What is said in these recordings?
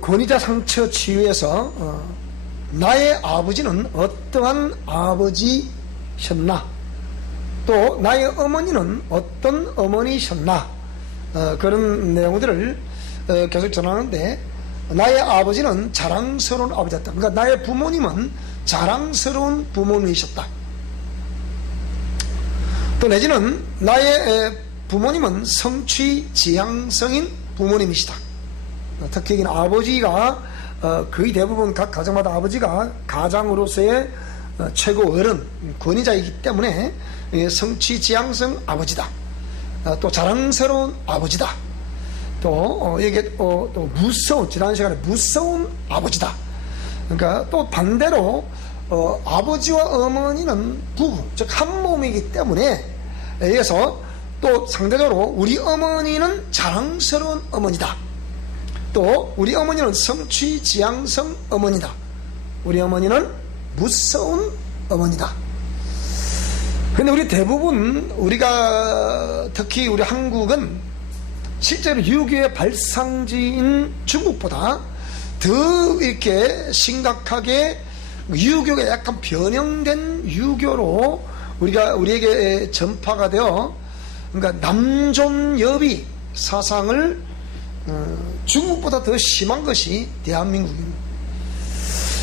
권위자 상처 치유에서 나의 아버지는 어떠한 아버지셨나, 또 나의 어머니는 어떤 어머니셨나, 그런 내용들을 계속 전하는데, 나의 아버지는 자랑스러운 아버지였다. 그러니까 나의 부모님은 자랑스러운 부모님이셨다. 또 내지는 나의 부모님은 성취 지향성인 부모님이시다. 특히 여기는 아버지가 거의 대부분 각 가정마다 아버지가 가장으로서의 최고 어른, 권위자이기 때문에 성취 지향성 아버지다. 또 자랑스러운 아버지다. 또 이게 또 무서운, 지난 시간에 무서운 아버지다. 그러니까 또 반대로 아버지와 어머니는 부부, 즉 한 몸이기 때문에, 여기서 또 상대적으로 우리 어머니는 자랑스러운 어머니다. 또 우리 어머니는 성취 지향성 어머니다. 우리 어머니는 무서운 어머니다. 근데 우리 대부분, 우리가 특히 우리 한국은 실제로 유교의 발상지인 중국보다 더 이렇게 심각하게 유교가 약간 변형된 유교로 우리에게 전파가 되어, 그러니까 남존여비 사상을 중국보다 더 심한 것이 대한민국입니다.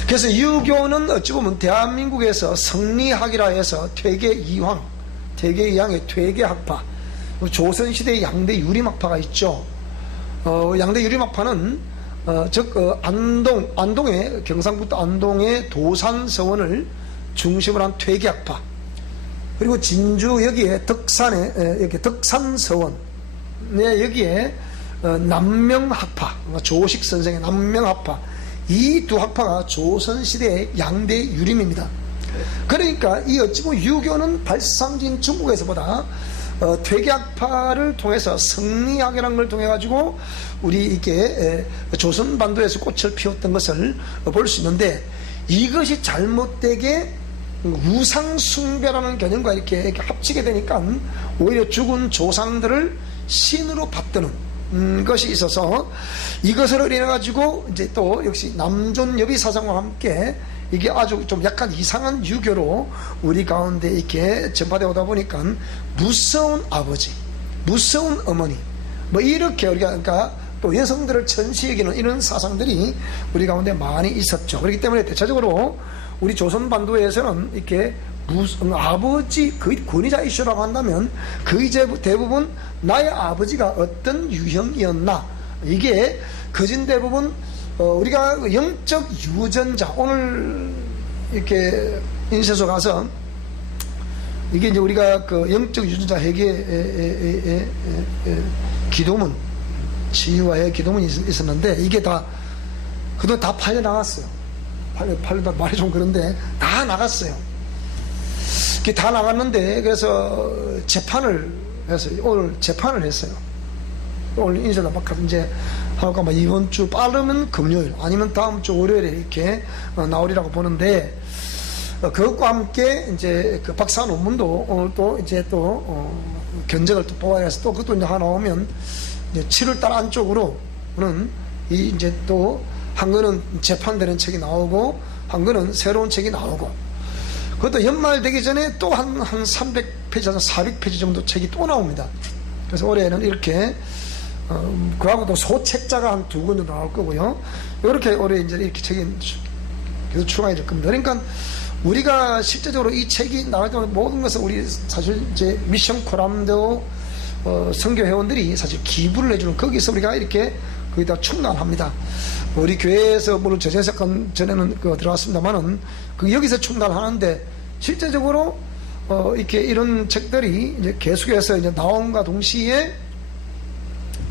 그래서 유교는 어찌 보면 대한민국에서 성리학이라 해서 퇴계이황의 퇴계학파, 조선시대의 양대 유림학파가 있죠. 양대 유림학파는 안동의, 경상북도 안동의 도산서원을 중심으로 한 퇴계학파, 그리고 진주 여기에 덕산서원, 여기에 남명학파, 조식 선생의 남명학파, 이 두 학파가 조선시대의 양대 유림입니다. 그러니까 이 어찌 보면 유교는 발상지인 중국에서보다 퇴계학파를 통해서 성리학이라는 걸 통해 가지고 우리 이게 조선반도에서 꽃을 피웠던 것을 볼 수 있는데, 이것이 잘못되게 우상숭배라는 개념과 이렇게 합치게 되니까 오히려 죽은 조상들을 신으로 받드는 것이 있어서, 이것으로 인해 가지고 이제 또 역시 남존여비 사상과 함께 이게 아주 좀 약간 이상한 유교로 우리 가운데 이렇게 전파되어 오다 보니까 무서운 아버지, 무서운 어머니, 뭐 이렇게 우리가, 그러니까 또 여성들을 천시 여기는 이런 사상들이 우리 가운데 많이 있었죠. 그렇기 때문에 대체적으로 우리 조선반도에서는 이렇게 아버지, 거의 권위자 이슈라고 한다면 거의 대부분 나의 아버지가 어떤 유형이었나, 이게 거진 대부분 우리가 영적 유전자, 오늘 이렇게 인쇄소 가서 이게 이제 우리가 그 영적 유전자 회계 기도문, 치유와의 기도문이 있었는데, 이게 다 그동안 다 팔려 나갔어요. 팔려 말이 좀 그런데 다 나갔어요. 이게 다 나갔는데, 그래서 재판을 해서 오늘 재판을 했어요. 오늘 인쇄를 막 이제 하고 아마 이번 주 빠르면 금요일 아니면 다음 주 월요일에 이렇게 나오리라고 보는데, 그것과 함께 이제 그 박사 논문도 오늘 또 이제 또 견적을 또 뽑아야 해서 또 그것도 이제 하나 나오면 이제 7월달 안쪽으로는 이 이제 또 한 거는 재판되는 책이 나오고 한 거는 새로운 책이 나오고, 그것도 연말 되기 전에 또 한 300페이지, 400페이지 정도 책이 또 나옵니다. 그래서 올해는 이렇게 그하고도 소책자가 한 2권 정도 나올 거고요. 이렇게 올해 이제 이렇게 책이 계속 추가해 될 겁니다. 그러니까 우리가 실제적으로 이 책이 나갈 때마다 모든 것을 우리 사실 이제 미션 코람도 선교 회원들이 사실 기부를 해주는, 거기서 우리가 이렇게 거기다 충당합니다. 우리 교회에서 물론 저재사건 전에는 들어갔습니다만은 여기서 충당하는데, 실제적으로 이렇게 이런 책들이 이제 계속해서 이제 나옴과 동시에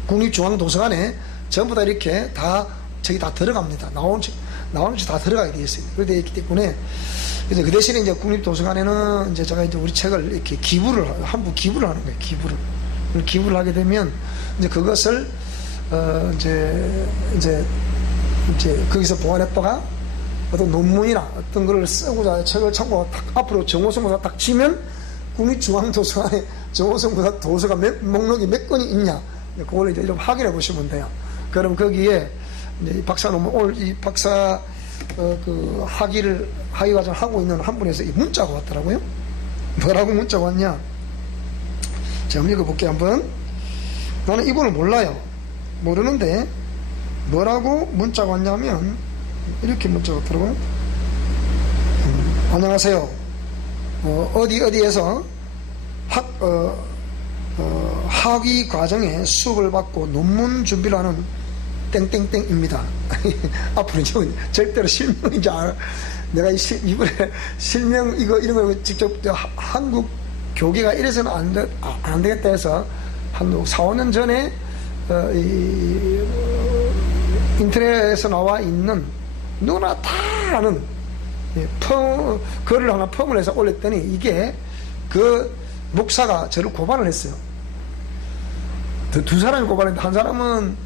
국립중앙도서관에 전부 다 이렇게 다 책이 다 들어갑니다. 나오는 책 다 들어가게 되어 있습니다. 그렇게 되어 있기 때문에, 그래서 그 대신에 이제 국립도서관에는 이제 제가 이제 우리 책을 이렇게 한부 기부를 하는 거예요. 기부를 하게 되면 이제 그것을 이제 거기서 보관했다가 어떤 논문이나 어떤 걸 쓰고자 책을 참고 딱 앞으로 정호성보다 딱 치면 국립중앙도서관에 정호성보다 도서가 목록이 몇 건이 있냐, 그걸 이제 좀 확인해 보시면 돼요. 그럼 거기에 이제 박사 논문 오늘 이 박사 그 학위 과정을 하고 있는 한 분에서 이 문자가 왔더라고요. 뭐라고 문자가 왔냐? 제가 한번 읽어볼게요. 한번. 나는 이분을 몰라요. 모르는데 뭐라고 문자가 왔냐면 이렇게 문자가 왔더라고요. 안녕하세요. 어디에서 학위 과정에 수업을 받고 논문 준비를 하는 땡땡땡입니다. 앞으로 절대로 실명인지 내가 이번에 실명 이런 거 직접 한국 교계가 이래서는 안 되겠다 해서 한 4, 5년 전에 인터넷에서 나와 있는 누구나 다 아는 글을 하나 펌을 해서 올렸더니 이게 그 목사가 저를 고발을 했어요. 두 사람이 고발했는데 한 사람은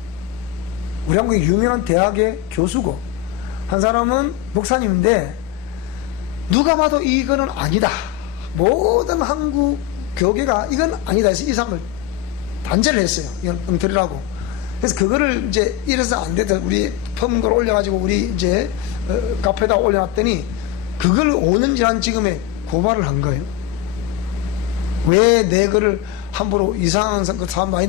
우리 한국의 유명한 대학의 교수고 한 사람은 목사님인데 누가 봐도 이거는 아니다. 모든 한국 교계가 이건 아니다 해서 이 사람을 단죄를 했어요. 이건 엉터리라고. 그래서 그거를 이제 이래서 안 돼서 우리 펌글 올려가지고 우리 이제 카페에다 올려놨더니 그걸 5년 지난 지금에 고발을 한 거예요. 왜 내 글을 함부로 이상한 사람 많이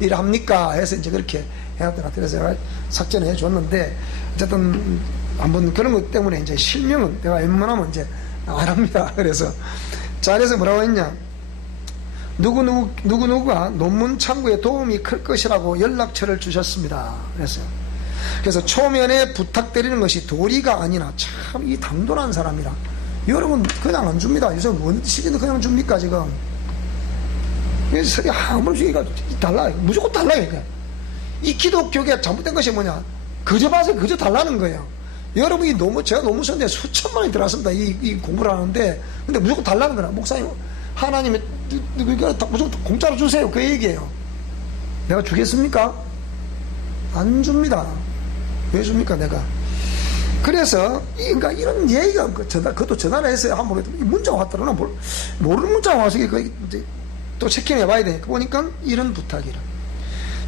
일을 합니까? 해서 이제 그렇게 해놨더라. 그래서 제가 삭제를 해줬는데 어쨌든 한번 그런 것 때문에 이제 실명은 내가 웬만하면 이제 안 합니다. 그래서 그래서 뭐라고 했냐? 누구누구가 논문 참고에 도움이 클 것이라고 연락처를 주셨습니다. 그래서 초면에 부탁드리는 것이 도리가 아니나 참 이 당돌한 사람이라. 여러분 그냥 안 줍니다. 요즘 뭔 시기도 그냥 줍니까 지금? 그래서 아무리가 달라요. 무조건 달라요. 이 기독교가 잘못된 것이 뭐냐? 그저 봐서 그저 달라는 거예요. 여러분이 제가 논문 썼는데 수천만 원이 들어갔습니다. 이 공부를 하는데 근데 무조건 달라는 거라. 목사님 하나님의 무조건 공짜로 주세요. 그 얘기예요. 내가 주겠습니까? 안 줍니다. 왜 줍니까 내가? 그래서 그러니까 이런 얘기가 그것도 전화를 했어요. 한번 문자가 왔더라나 모르는 문자가 와서 또 체킹해 봐야 되니까 보니까 이런 부탁이라.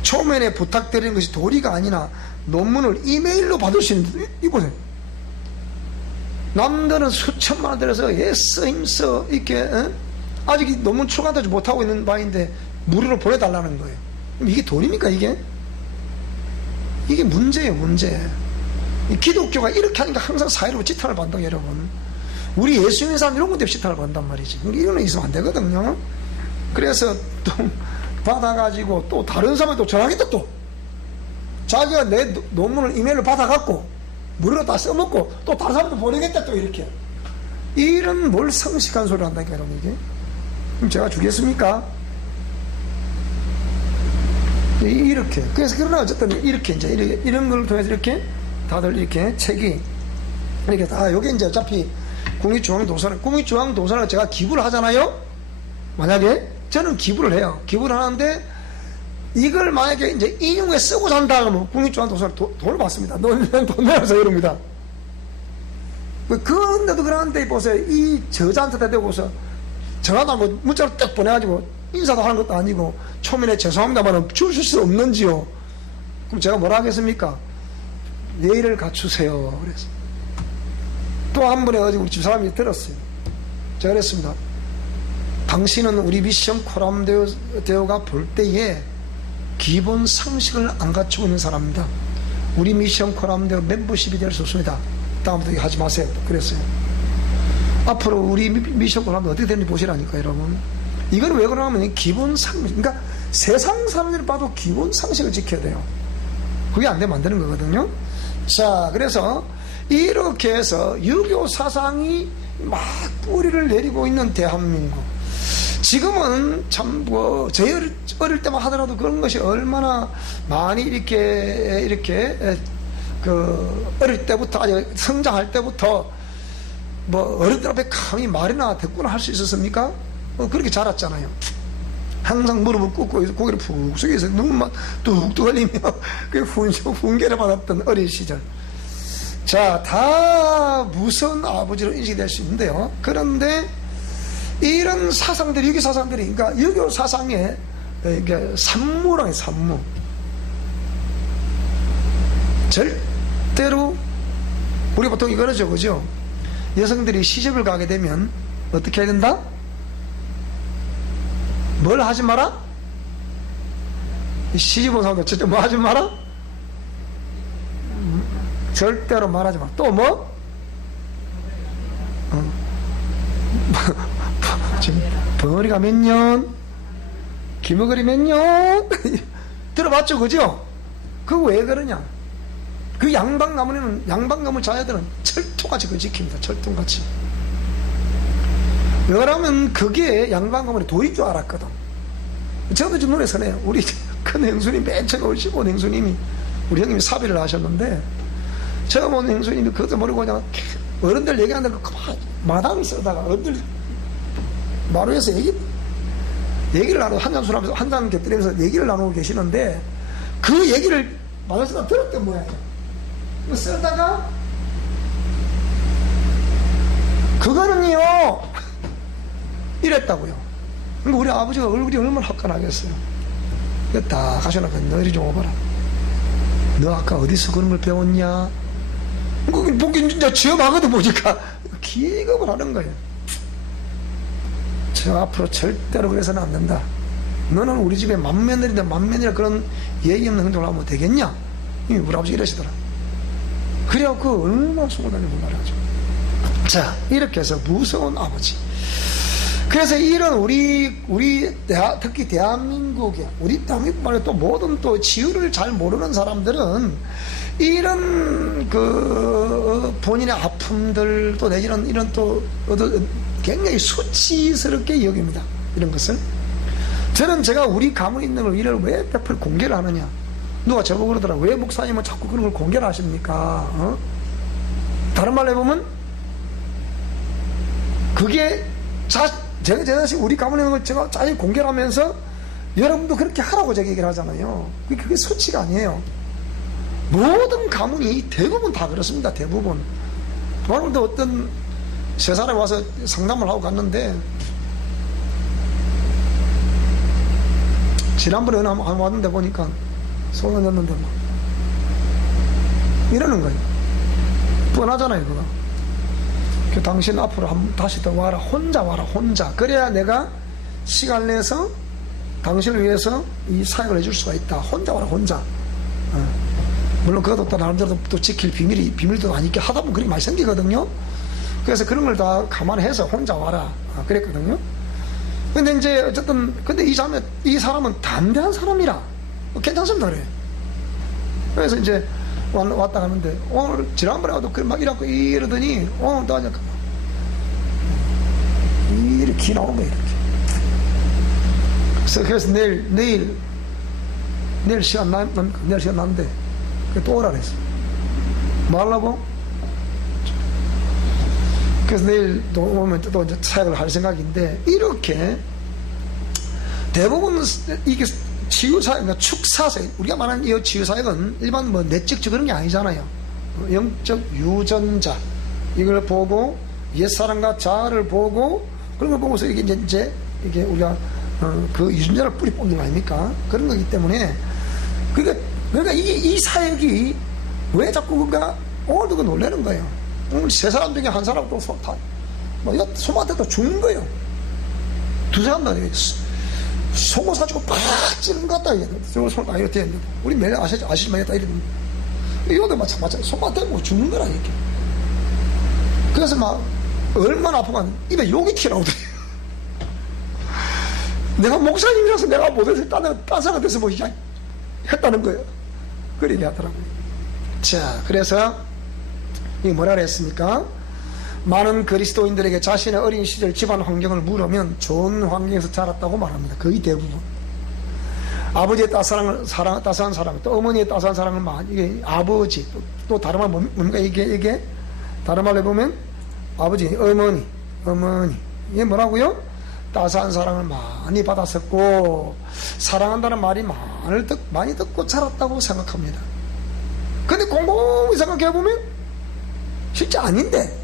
초면에 부탁드리는 것이 도리가 아니나 논문을 이메일로 받을 수 있는 이보세요. 남들은 수천만 원 들여서 애써 힘써 이렇게 아직 논문 출간하지 못하고 있는 바인데 무료로 보내달라는 거예요. 그럼 이게 돈입니까 이게? 이게 문제예요 문제. 이 기독교가 이렇게 하니까 항상 사회로 지탄을 받는다 여러분. 우리 예수 믿는 사람 이런 것 때문에 지탄을 받는단 말이지. 이런 거 있으면 안 되거든요. 그래서 또 받아가지고 또 다른 사람한테 또 전화하겠다 또 자기가 내 논문을 이메일로 받아갖고 무료로 다 써먹고 또 다른 사람한테 보내겠다 또 이렇게 이런 뭘 상식한 소리를 한다니까 여러분 이게. 그럼 제가 주겠습니까? 이렇게. 그래서 그러나 어쨌든 이렇게 이제 이런 걸 통해서 이렇게 다들 이렇게 책이 이렇게 다 요게 이제 어차피 국립중앙도서관을 제가 기부를 하잖아요. 만약에 저는 기부를 해요. 기부를 하는데 이걸 만약에 이제 인용해 쓰고 산다 그러면 국립중앙도서관 돈을 받습니다. 돈 내라서 이럽니다. 그런데도 그러는데 보세요. 이 저자한테 대고서 전화도 안 하고 문자로 딱 보내가지고 인사도 하는 것도 아니고 초면에 죄송합니다만 주실 수 없는지요. 그럼 제가 뭐라 하겠습니까? 예의를 갖추세요. 그래서 또 한 번에 어제 우리 집사람이 들었어요. 제가 그랬습니다. 당신은 우리 미션 코람데오가 볼 때에 기본 상식을 안 갖추고 있는 사람입니다. 우리 미션 코람데오 멤버십이 될 수 없습니다. 다음부터 하지 마세요. 그랬어요. 앞으로 우리 미션 코람데오 어떻게 되는지 보시라니까 여러분. 이건 왜 그러냐면 기본 상식, 그러니까 세상 사람들이 봐도 기본 상식을 지켜야 돼요. 그게 안 되면 안 되는 거거든요. 자, 그래서 이렇게 해서 유교 사상이 막 뿌리를 내리고 있는 대한민국. 지금은 참 제 어릴 때만 하더라도 그런 것이 얼마나 많이 이렇게 어릴 때부터 아주 성장할 때부터 어른들 앞에 감히 말이나 대꾸나 할 수 있었습니까? 그렇게 자랐잖아요. 항상 무릎을 꿇고 고개를 푹 숙여서 눈만 뚝뚝 흘리며 그 훈계를 받았던 어린 시절. 자, 다 무서운 아버지로 인식될 수 있는데요. 그런데 이런 사상들이, 유교 사상들이, 그러니까 유교 사상의 산무라는 산무. 절대로 우리 보통 이거죠, 그죠? 여성들이 시집을 가게 되면 어떻게 해야 된다? 뭘 하지 마라? 시집 온 사람들 진짜 뭐 하지 마라? 절대로 말하지 마. 또 뭐? 지금 벙어리가 몇 년? 기머거리 몇 년? 들어봤죠, 그죠? 그거 왜 그러냐? 그 양반가문 자녀들은 철통같이 그걸 지킵니다. 철통같이. 왜냐면 그게 양반가문의 도리인 줄 알았거든. 저도 좀 눈에 선해요. 우리 큰 행수님, 맨 처음에 오시고 온 행수님이, 우리 형님이 사비를 하셨는데, 처음 온 행수님이 그것도 모르고 그냥 어른들 얘기하는 거 마당에 쓰다가 어른들 마루에서 얘기를 나누고 한잔 한잔 곁들이면서 얘기를 나누고 계시는데, 그 얘기를 마당에서 들었던 모양이에요. 쓰다가 그거는요 이랬다고요. 그러니까 우리 아버지가 얼굴이 얼마나 화끈하겠어요. 다 가셔놓고 너 이리 좀 오거라. 너 아까 어디서 그런 걸 배웠냐? 보긴 진짜 지어봐거든. 보니까 기겁을 하는 거예요. 저 앞으로 절대로 그래서는 안 된다. 너는 우리 집에 맏며느리인데 맏며느리라 그런 예의 없는 행동을 하면 되겠냐? 우리 아버지 이러시더라. 그래갖고 얼마나 속을 다니고 말하죠. 자, 이렇게 해서 무서운 아버지. 그래서 이런 특히 대한민국에, 우리 대한민국 말에 또 모든 또 치유를 잘 모르는 사람들은 이런 본인의 아픔들 또 내지는 이런 또 굉장히 수치스럽게 여깁니다. 이런 것을. 저는 제가 우리 가문에 있는 걸 이를 왜 100% 공개를 하느냐. 누가 저보고 그러더라. 왜 목사님은 자꾸 그런 걸 공개를 하십니까? 다른 말로 해보면 그게 제가 자신 우리 가문에 있는 걸 제가 자주 공개를 하면서 여러분도 그렇게 하라고 제가 얘기를 하잖아요. 그게 수치가 아니에요. 모든 가문이 대부분 다 그렇습니다. 대부분. 오늘도 어떤 세 사람이 와서 상담을 하고 갔는데, 지난번에 어느 한 왔는데 보니까 손을 냈는데 막 이러는 거예요. 뻔하잖아요, 그거. 당신 앞으로 다시 더 와라. 혼자 와라, 혼자. 그래야 내가 시간 내서 당신을 위해서 이 사역을 해줄 수가 있다. 혼자 와라, 혼자. 물론 그것도 또 나름대로 또 지킬 비밀도 아니게 하다 보면 그렇게 많이 생기거든요. 그래서 그런 걸 다 감안해서 혼자 와라. 그랬거든요. 근데 이제 어쨌든, 근데 이 사람은 담대한 사람이라 괜찮습니다, 그래. 그래서 이제 왔다 가는데, 오늘 지난번에 와도 막 이러더니, 오늘 또 하니까 이렇게 나오는 거야, 이렇게. 그래서 내일 시간 나는데, 또 오라 그랬어. 뭐 하려고? 그래서 내일 또 오면 또 이제 사역을 할 생각인데, 이렇게 대부분 이게 치유사역, 그러니까 축사사역, 우리가 말하는 이 치유사역은 일반 뭐 내적 그런 게 아니잖아요. 영적 유전자, 이걸 보고 옛사람과 자아를 보고 그런 걸 보고서 이게 우리가 그 유전자를 뿌리 뽑는 거 아닙니까? 그런 거기 때문에 그러니까 이 사역이 왜 자꾸 오늘도 그 놀라는 거예요. 오늘 세 사람 중에 한 사람 또 손한테도 죽는 거예요. 두 사람 다 속옷 사주고 팍 찌르는 것 같다. 저거 손 이렇게 했는데 우리 매일 아시지만 했다 이랬는데 이것도 마찬가지. 손한테 뭐 죽는 거라 이렇게. 그래서 막 얼마나 아프면 입에 욕이 튀어나오더래요. 내가 목사님이라서 내가 못해서 딴 사람 돼서 뭐 했다는 거예요. 그렇게 얘기하더라고요. 자, 그래서 이게 뭐라 그랬습니까? 많은 그리스도인들에게 자신의 어린 시절 집안 환경을 물으면 좋은 환경에서 자랐다고 말합니다. 거의 대부분. 아버지의 따스한 사랑, 또 어머니의 따스한 사랑을 이게 아버지, 또 다른 말 뭡니까? 이게 다른 말로 해보면 아버지, 어머니. 이게 뭐라고요? 따스한 사랑을 많이 받았었고, 사랑한다는 말이 많이 듣고 자랐다고 생각합니다. 근데 곰곰이 생각해보면 실제 아닌데,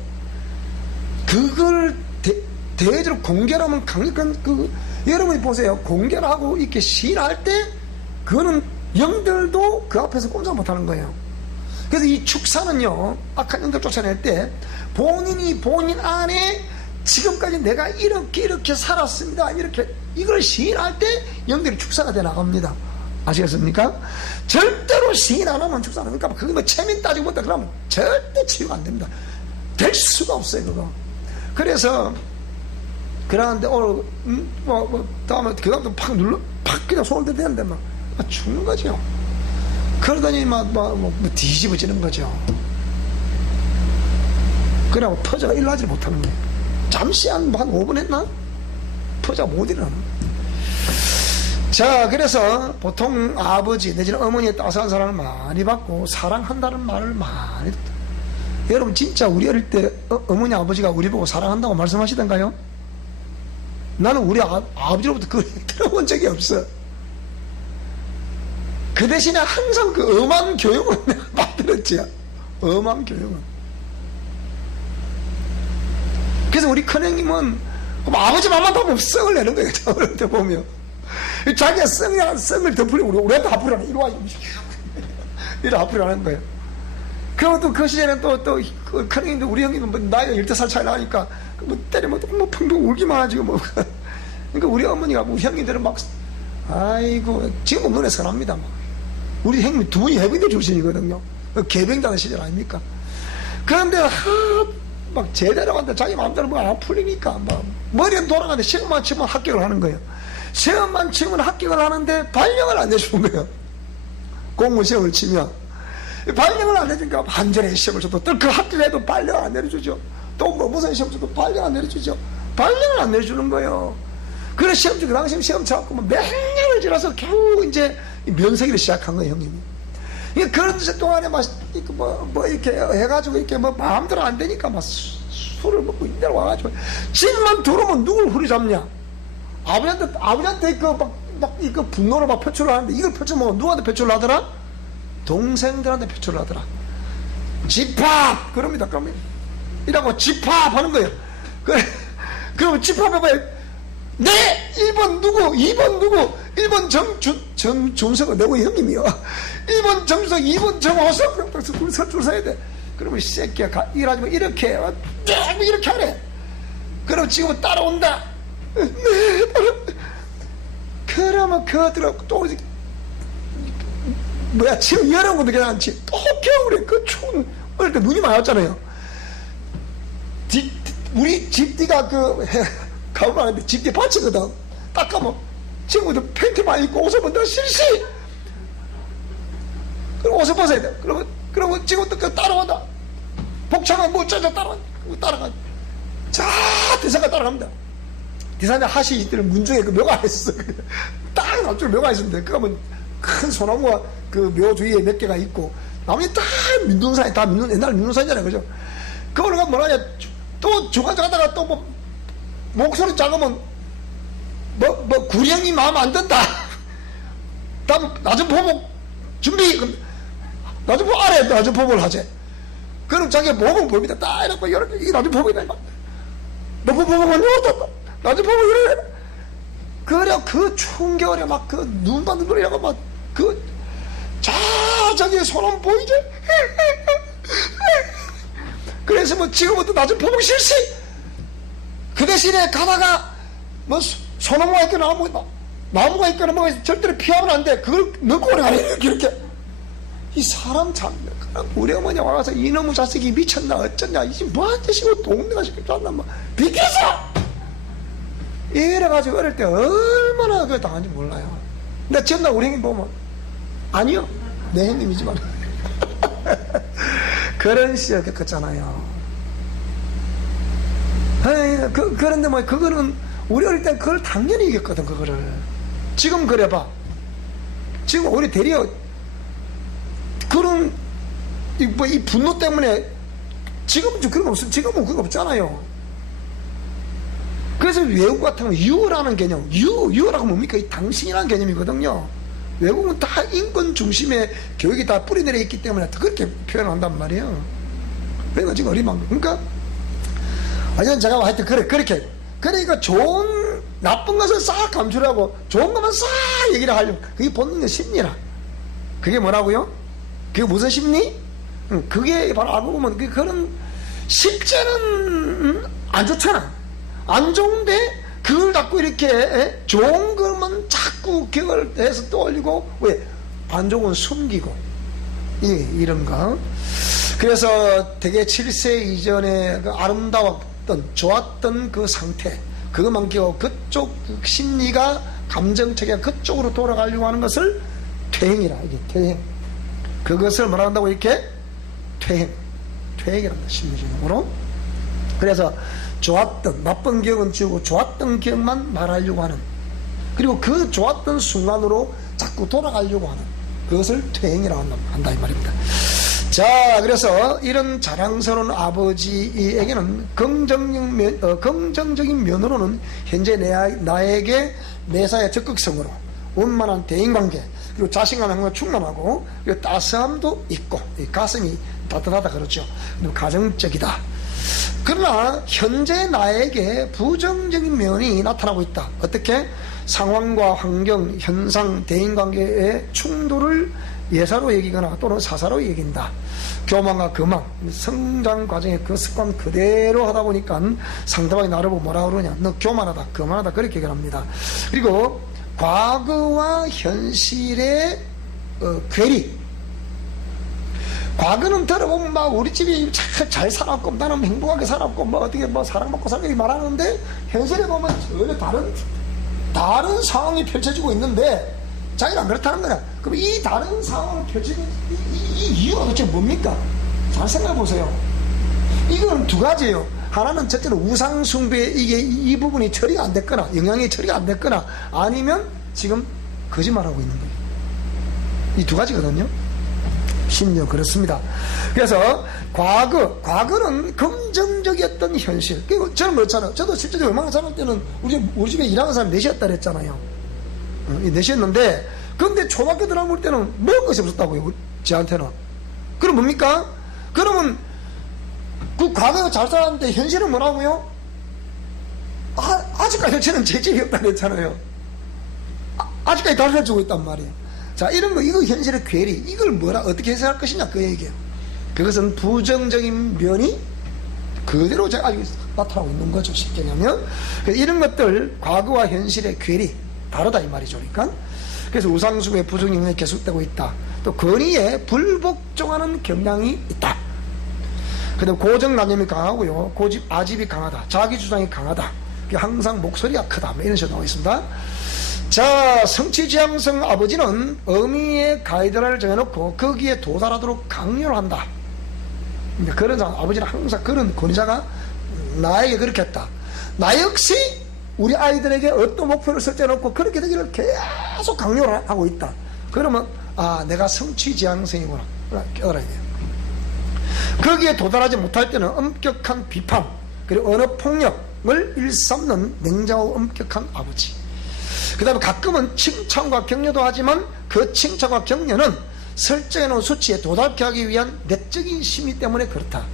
그걸 대외적으로 공개를 하면 강력한 여러분이 보세요. 공개를 하고 이렇게 시인할 때 그거는 영들도 그 앞에서 꼼짝 못하는 거예요. 그래서 이 축사는요, 악한 영들 쫓아낼 때 본인이 본인 안에 지금까지 내가 이렇게 살았습니다, 이걸 시인할 때 영들이 축사가 돼 나갑니다. 아시겠습니까? 절대로 시인 안 하면 축사 안 합니까? 그거 뭐 체면 따지고 못다 그러면 절대 치유가 안 됩니다. 될 수가 없어요, 그거. 그래서 그러는데 오늘 다음에 그 다음부터 팍 그냥 손을 대는데 막 죽는 거죠. 그러더니 막 뒤집어지는 거죠. 그러고 퍼져가 일어나지 못하는 거예요. 잠시 한 5분 했나? 퍼져가 못 일어나는 거예요. 자, 그래서 보통 아버지 내지는 어머니의 따스한 사랑을 많이 받고 사랑한다는 말을 많이 듣다. 여러분 진짜 우리 어릴 때 어머니 아버지가 우리 보고 사랑한다고 말씀하시던가요? 나는 우리 아버지로부터 그걸 들어본 적이 없어. 그 대신에 항상 그 엄한 교육은 내가 받들었지. 엄한 교육은. 그래서 우리 큰형님은 아버지 맘만 보면 썽을 내는 거예요. 어릴 때 보면 자기가 썽을 덮으려고 우리한테 앞으로 하네. 이리 와. 이리 앞으로 하는 거예요. 그리고 또 그 시절에는 또 큰형님도 우리 형님은 나이가 12살 차이 나니까 때리면 펑펑 울기만 하지 뭐. 그러니까 우리 어머니가 우리 형님들은 막 아이고 지금은 눈에 선합니다. 우리 형님 두 분이 해병대 출신이거든요. 개병다는 시절 아닙니까? 그런데 막 제대로 간다 자기 마음대로 뭐 안 풀리니까 막 머리는 돌아가는데 시험만 치면 합격을 하는 거예요. 시험만 치면 합격을 하는데 발령을 안 내주는 거예요. 공무원 시험을 치면 발령을 안 내주니까 반전의 시험을 줘도 또 그 합격해도 발령을 안 내려주죠. 또 뭐 무슨 시험 줘도 발령 안 내려주죠. 발령을 안 내려주는 거예요. 그래서 시험 그 당시 시험 쳐갖고 몇 년을 지나서 겨우 이제 면세기를 시작한 거예요, 형님이. 그런 동안에 막 이렇게 해가지고 이렇게 마음대로 안 되니까 막 술을 먹고 이대로 와가지고 집만 들어오면 누굴 후리잡냐? 아버지한테 그 분노를 막 표출을 하는데 이걸 표출하면 누구한테 표출을 하더라? 동생들한테 표출을 하더라. 집합! 그럽니다. 그러면 이라고 집합하는 거예요. 그러면 집합해봐요. 네! 1번 누구? 2번 누구? 1번 정준석은 내고 형님이요. 1번 정준석, 2번 정호석. 둘 서야 돼. 그러면 이 새끼야 일하지 마. 이렇게 하래. 그럼 지금은 따라온다. 네, 그러면 그들하고 또 지금 여름 것도 괜찮지. 또 겨울에 그 추운 어릴 때 눈이 많이 왔잖아요. 우리 집뒤가 가을 하는데 집뒤 밭이거든. 딱 가면 친구들 팬티 많이 입고 옷을 벗다 실시. 그럼 옷을 벗어야 돼. 그러면 지금부터 따라온다. 복창은 뭐 짜자 따라가. 자, 대사가 따라갑니다. 대사는 하시들은 문중에 그 묘가 있었어. 딱 남쪽에 묘가 있었는데, 그러면 큰 소나무가 그 묘 주위에 몇 개가 있고, 나머지 다 민둥산이, 옛날 민둥산이잖아요. 그죠? 그걸 가면 뭐라냐, 또 중간중간다가 또 목소리 작으면, 구령이 마음 안 든다. 다음, 낮은 포복 준비. 그럼 낮은 포복 아래 낮은 포복을 하지. 그럼 자기가 몸은 보입니다. 딱 이렇게, 이 낮은 포복이다. 높은 포복은 이렇다. 낮은 포복 이래. 그래, 그 추운 겨울에 막 그 눈 받는 소리라고 막 저기 소름 보이지? 그래서 뭐 지금부터 낮은 포복 실시. 그 대신에 가다가 뭐 소나무가 있거나 나무가 있거나 뭐 절대로 피하면 안 돼. 그걸 넣고 오래 가네. 이렇게. 이 사람 참, 우리 어머니 와서 이놈의 자식이 미쳤나 어쩌냐. 이게 뭐한 짓이고 동네가 시킬 줄 알나. 뭐 비켜서! 이래가지고 어릴 때 얼마나 그걸 당한지 몰라요. 근데 지금 나 우리 형님 보면 아니요. 내 형님이지만. 그런 시절 겪었잖아요. 그런데 뭐 그거는 우리 어릴 땐 그걸 당연히 이겼거든. 그거를 지금 그래봐. 지금 우리 대리어 그런 이 분노 때문에 지금은 좀 그런 거 없어. 지금은 그거 없잖아요. 그래서 외국 같은 건 유라는 개념, 유라고 뭡니까? 이 당신이라는 개념이거든요. 외국은 다 인권 중심의 교육이 다 뿌리내려 있기 때문에 그렇게 표현한단 말이에요. 그러니까 지금 어리만 거. 그러니까 완전 제가 하여튼 그렇게 그러니까 좋은 나쁜 것을 싹 감추라고 좋은 것만 싹 얘기를 하려고. 그게 본능의 심리라. 그게 뭐라고요? 그게 무슨 심리? 그게 바로 알고 보면 그런 실제는 안 좋잖아. 안 좋은데 그걸 갖고 이렇게 좋은 것만 자꾸 기억해서 떠올리고 왜 안 좋은 건 숨기고 이런 거. 그래서 대개 7세 이전에 그 아름다웠던 좋았던 그 상태 그것만 기억 그쪽 심리가 감정체계가 그쪽으로 돌아가려고 하는 것을 퇴행이라 이게 퇴행. 그것을 뭐라 한다고 이렇게 퇴행이란다 심리적으로. 그래서 좋았던 나쁜 기억은 지우고 좋았던 기억만 말하려고 하는 그리고 그 좋았던 순간으로 자꾸 돌아가려고 하는 그것을 퇴행이라고 한다 이 말입니다. 자, 그래서 이런 자랑스러운 아버지에게는 긍정적인 면으로는 현재 나에게 매사에 적극성으로 원만한 대인관계 그리고 자신감에 항상 충만하고 그리고 따스함도 있고 가슴이 따뜻하다 그렇죠. 그리고 가정적이다. 그러나 현재 나에게 부정적인 면이 나타나고 있다. 어떻게? 상황과 환경, 현상, 대인관계의 충돌을 예사로 여기거나 또는 사사로 여긴다. 교만과 거만, 성장 과정의 그 습관 그대로 하다 보니까 상대방이 나를 보고 뭐라 그러냐, 너 교만하다, 거만하다 그렇게 얘기합니다. 그리고 과거와 현실의 괴리. 과거는 들어보면 막 우리 집이 잘 살았고 나는 행복하게 살았고 뭐 어떻게 뭐 사랑받고 살고 말하는데 현실에 보면 전혀 다른 상황이 펼쳐지고 있는데 자기는 안 그렇다는 거야. 그럼 이 다른 상황을 펼치는 이 이유가 도대체 뭡니까? 잘 생각해 보세요. 이건 두 가지예요. 하나는 첫째로 우상숭배 이게 이 부분이 처리가 안 됐거나 영향이 처리가 안 됐거나 아니면 지금 거짓말하고 있는 거예요. 이 두 가지거든요. 심지어 그렇습니다. 그래서 과거는 긍정적이었던 현실. 그리고 저는 그렇잖아요. 저도 실제로 웬만한 사람 때는 우리 집에 일하는 사람 넷이었다 그랬잖아요. 넷이었는데 근데 초등학교 들어올 때는 먹을 것이 없었다고요. 저한테는. 그럼 뭡니까? 그러면 그 과거에 잘 살았는데 현실은 뭐라고요? 아직까지 저는 제 집이 없다 그랬잖아요. 아직까지 달라지고 있단 말이에요. 자, 이런 거, 이거 현실의 괴리, 이걸 어떻게 해석할 것이냐, 그 얘기예요. 그것은 부정적인 면이 그대로 제가 아직 나타나고 있는 거죠, 쉽게 얘기하면. 이런 것들, 과거와 현실의 괴리, 다르다, 이 말이죠, 그러니까. 그래서 우상숭배의 부정영향이 계속되고 있다. 또, 권위에 불복종하는 경향이 있다. 그 다음, 고정관념이 강하고요, 아집이 강하다, 자기주장이 강하다, 항상 목소리가 크다, 뭐 이런 식으로 나와 있습니다. 자, 성취지향성 아버지는 의미의 가이드라인을 정해놓고 거기에 도달하도록 강요를 한다. 그런 사람, 아버지는 항상 그런 권위자가 나에게 그렇게 했다. 나 역시 우리 아이들에게 어떤 목표를 설정해놓고 그렇게 되기를 계속 강요를 하고 있다. 그러면 내가 성취지향성이구나 깨달아야 돼요. 거기에 도달하지 못할 때는 엄격한 비판 그리고 언어폭력을 일삼는 냉정하고 엄격한 아버지. 그 다음에 가끔은 칭찬과 격려도 하지만 그 칭찬과 격려는 설정해놓은 수치에 도달케 하기 위한 내적인 심의 때문에 그렇다.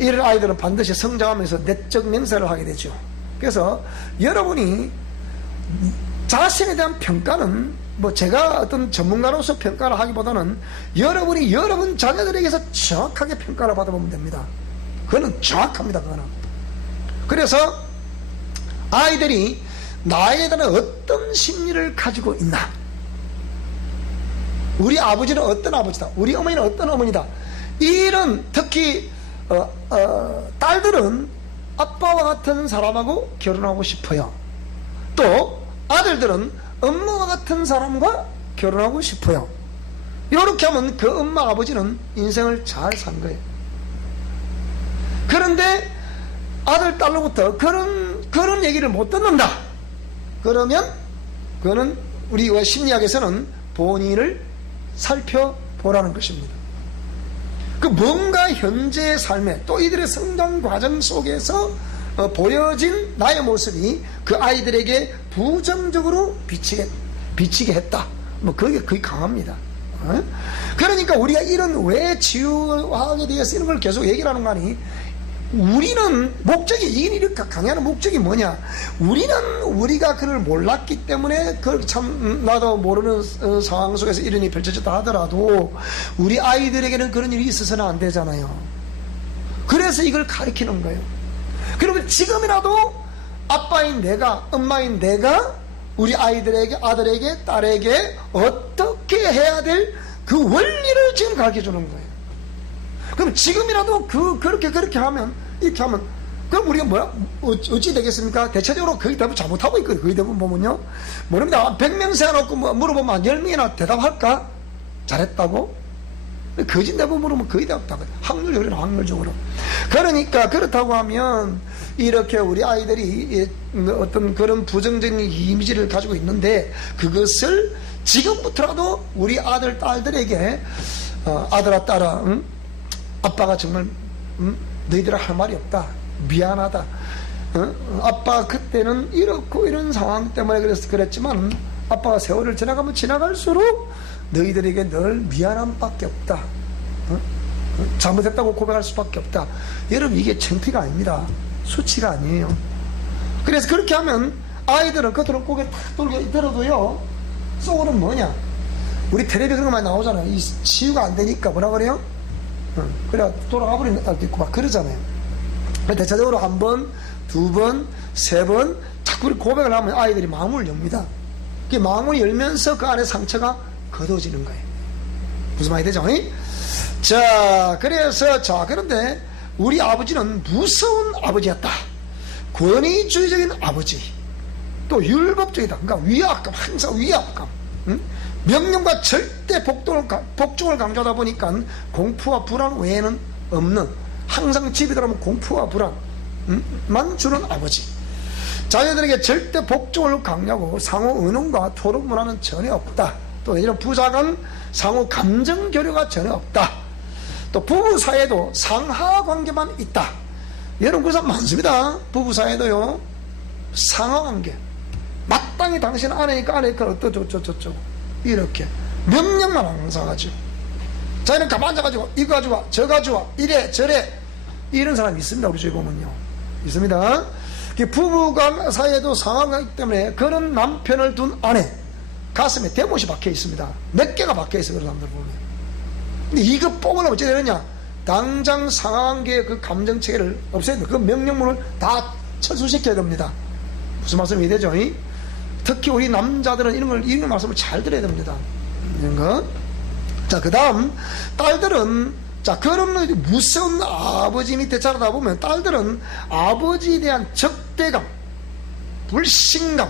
이런 아이들은 반드시 성장하면서 내적 맹세를 하게 되죠. 그래서 여러분이 자신에 대한 평가는 뭐 제가 어떤 전문가로서 평가를 하기보다는 여러분이 여러분 자녀들에게서 정확하게 평가를 받아보면 됩니다. 그거는 정확합니다. 그거는. 그래서 아이들이 나에 대한 어떤 심리를 가지고 있나? 우리 아버지는 어떤 아버지다? 우리 어머니는 어떤 어머니다? 이런 특히 딸들은 아빠와 같은 사람하고 결혼하고 싶어요. 또 아들들은 엄마와 같은 사람과 결혼하고 싶어요. 이렇게 하면 그 엄마 아버지는 인생을 잘 산 거예요. 그런데 아들 딸로부터 그런 얘기를 못 듣는다. 그러면 그거는 우리 심리학에서는 본인을 살펴보라는 것입니다. 그 뭔가 현재의 삶에 또 이들의 성장 과정 속에서 보여진 나의 모습이 그 아이들에게 부정적으로 비치게 했다. 뭐 그게 거의 강합니다. 그러니까 우리가 이런 왜 치유학에 대해서 이런 걸 계속 얘기를 하는 거 아니? 우리는 목적이, 이렇게 강의하는 목적이 뭐냐? 우리는 우리가 그를 몰랐기 때문에 참 나도 모르는 상황 속에서 이런 일이 펼쳐졌다 하더라도 우리 아이들에게는 그런 일이 있어서는 안 되잖아요. 그래서 이걸 가르치는 거예요. 그러면 지금이라도 아빠인 내가, 엄마인 내가 우리 아이들에게, 아들에게, 딸에게 어떻게 해야 될 그 원리를 지금 가르쳐 주는 거예요. 그럼 지금이라도 그렇게 하면, 이렇게 하면, 그럼 우리가 뭐야? 어찌 되겠습니까? 대체적으로 거의 대부분 잘못하고 있거든요. 거의 대부분 보면요. 모릅니다. 100명 세워놓고 물어보면 10명이나 대답할까? 잘했다고? 거짓 대부분 물으면 거의 대답하고, 확률적으로. 그러니까, 그렇다고 하면, 이렇게 우리 아이들이 어떤 그런 부정적인 이미지를 가지고 있는데, 그것을 지금부터라도 우리 아들, 딸들에게, 아들아, 딸아, 응? 아빠가 정말 너희들 할 말이 없다, 미안하다, 아빠 그때는 이렇고 이런 상황 때문에 그랬지만 아빠가 세월을 지나가면 지나갈수록 너희들에게 늘 미안함 밖에 없다, 잘못했다고 고백할 수밖에 없다. 여러분, 이게 창피가 아닙니다. 수치가 아니에요. 그래서 그렇게 하면 아이들은 겉으로 고개 탁 들어도요, 속으로는 뭐냐, 우리 텔레비 그런 거 많이 나오잖아요. 이 치유가 안 되니까 뭐라 그래요? 그래 돌아가 버리는 딸도 있고 막 그러잖아요. 대체적으로 한 번, 두 번, 세 번 자꾸 고백을 하면 아이들이 마음을 엽니다. 그 마음을 열면서 그 안에 상처가 걷어지는 거예요. 무슨 말이 되죠? 자, 그래서 그런데 우리 아버지는 무서운 아버지였다. 권위주의적인 아버지, 또 율법적이다. 그러니까 위압감, 항상 위압감, 명령과 절대 복종을 강조하다 보니까 공포와 불안 외에는 없는, 항상 집에 들어가면 공포와 불안만 주는 아버지. 자녀들에게 절대 복종을 강요하고 상호 의논과 토론 문화는 전혀 없다. 또 이런 부자 간 상호 감정 교류가 전혀 없다. 또 부부 사이에도 상하 관계만 있다. 여러분, 그런 사람 많습니다. 부부 사이에도요, 상하 관계. 마땅히 당신 아내니까 아내 걸 어쩌고 이렇게 명령만 항상 하죠. 자기는 가만 앉아가지고 이거 가져와, 저 가져와, 이래 저래, 이런 사람이 있습니다. 우리 주위에 보면요, 있습니다. 부부간 사이에도 상황이기 때문에 그런 남편을 둔 아내 가슴에 대못이 박혀 있습니다. 몇 개가 박혀 있어요, 그런 사람들 보면. 근데 이거 뽑으려면 어찌 되느냐? 당장 상하관계의 그 감정체계를 없애야 돼요. 그 명령문을 다 철수시켜야 됩니다. 무슨 말씀이 되죠? 특히 우리 남자들은 이런 말씀을 잘 들어야 됩니다. 이런 거. 자, 그 다음, 딸들은, 자, 그런 무서운 아버지 밑에 자라다 보면 딸들은 아버지에 대한 적대감, 불신감,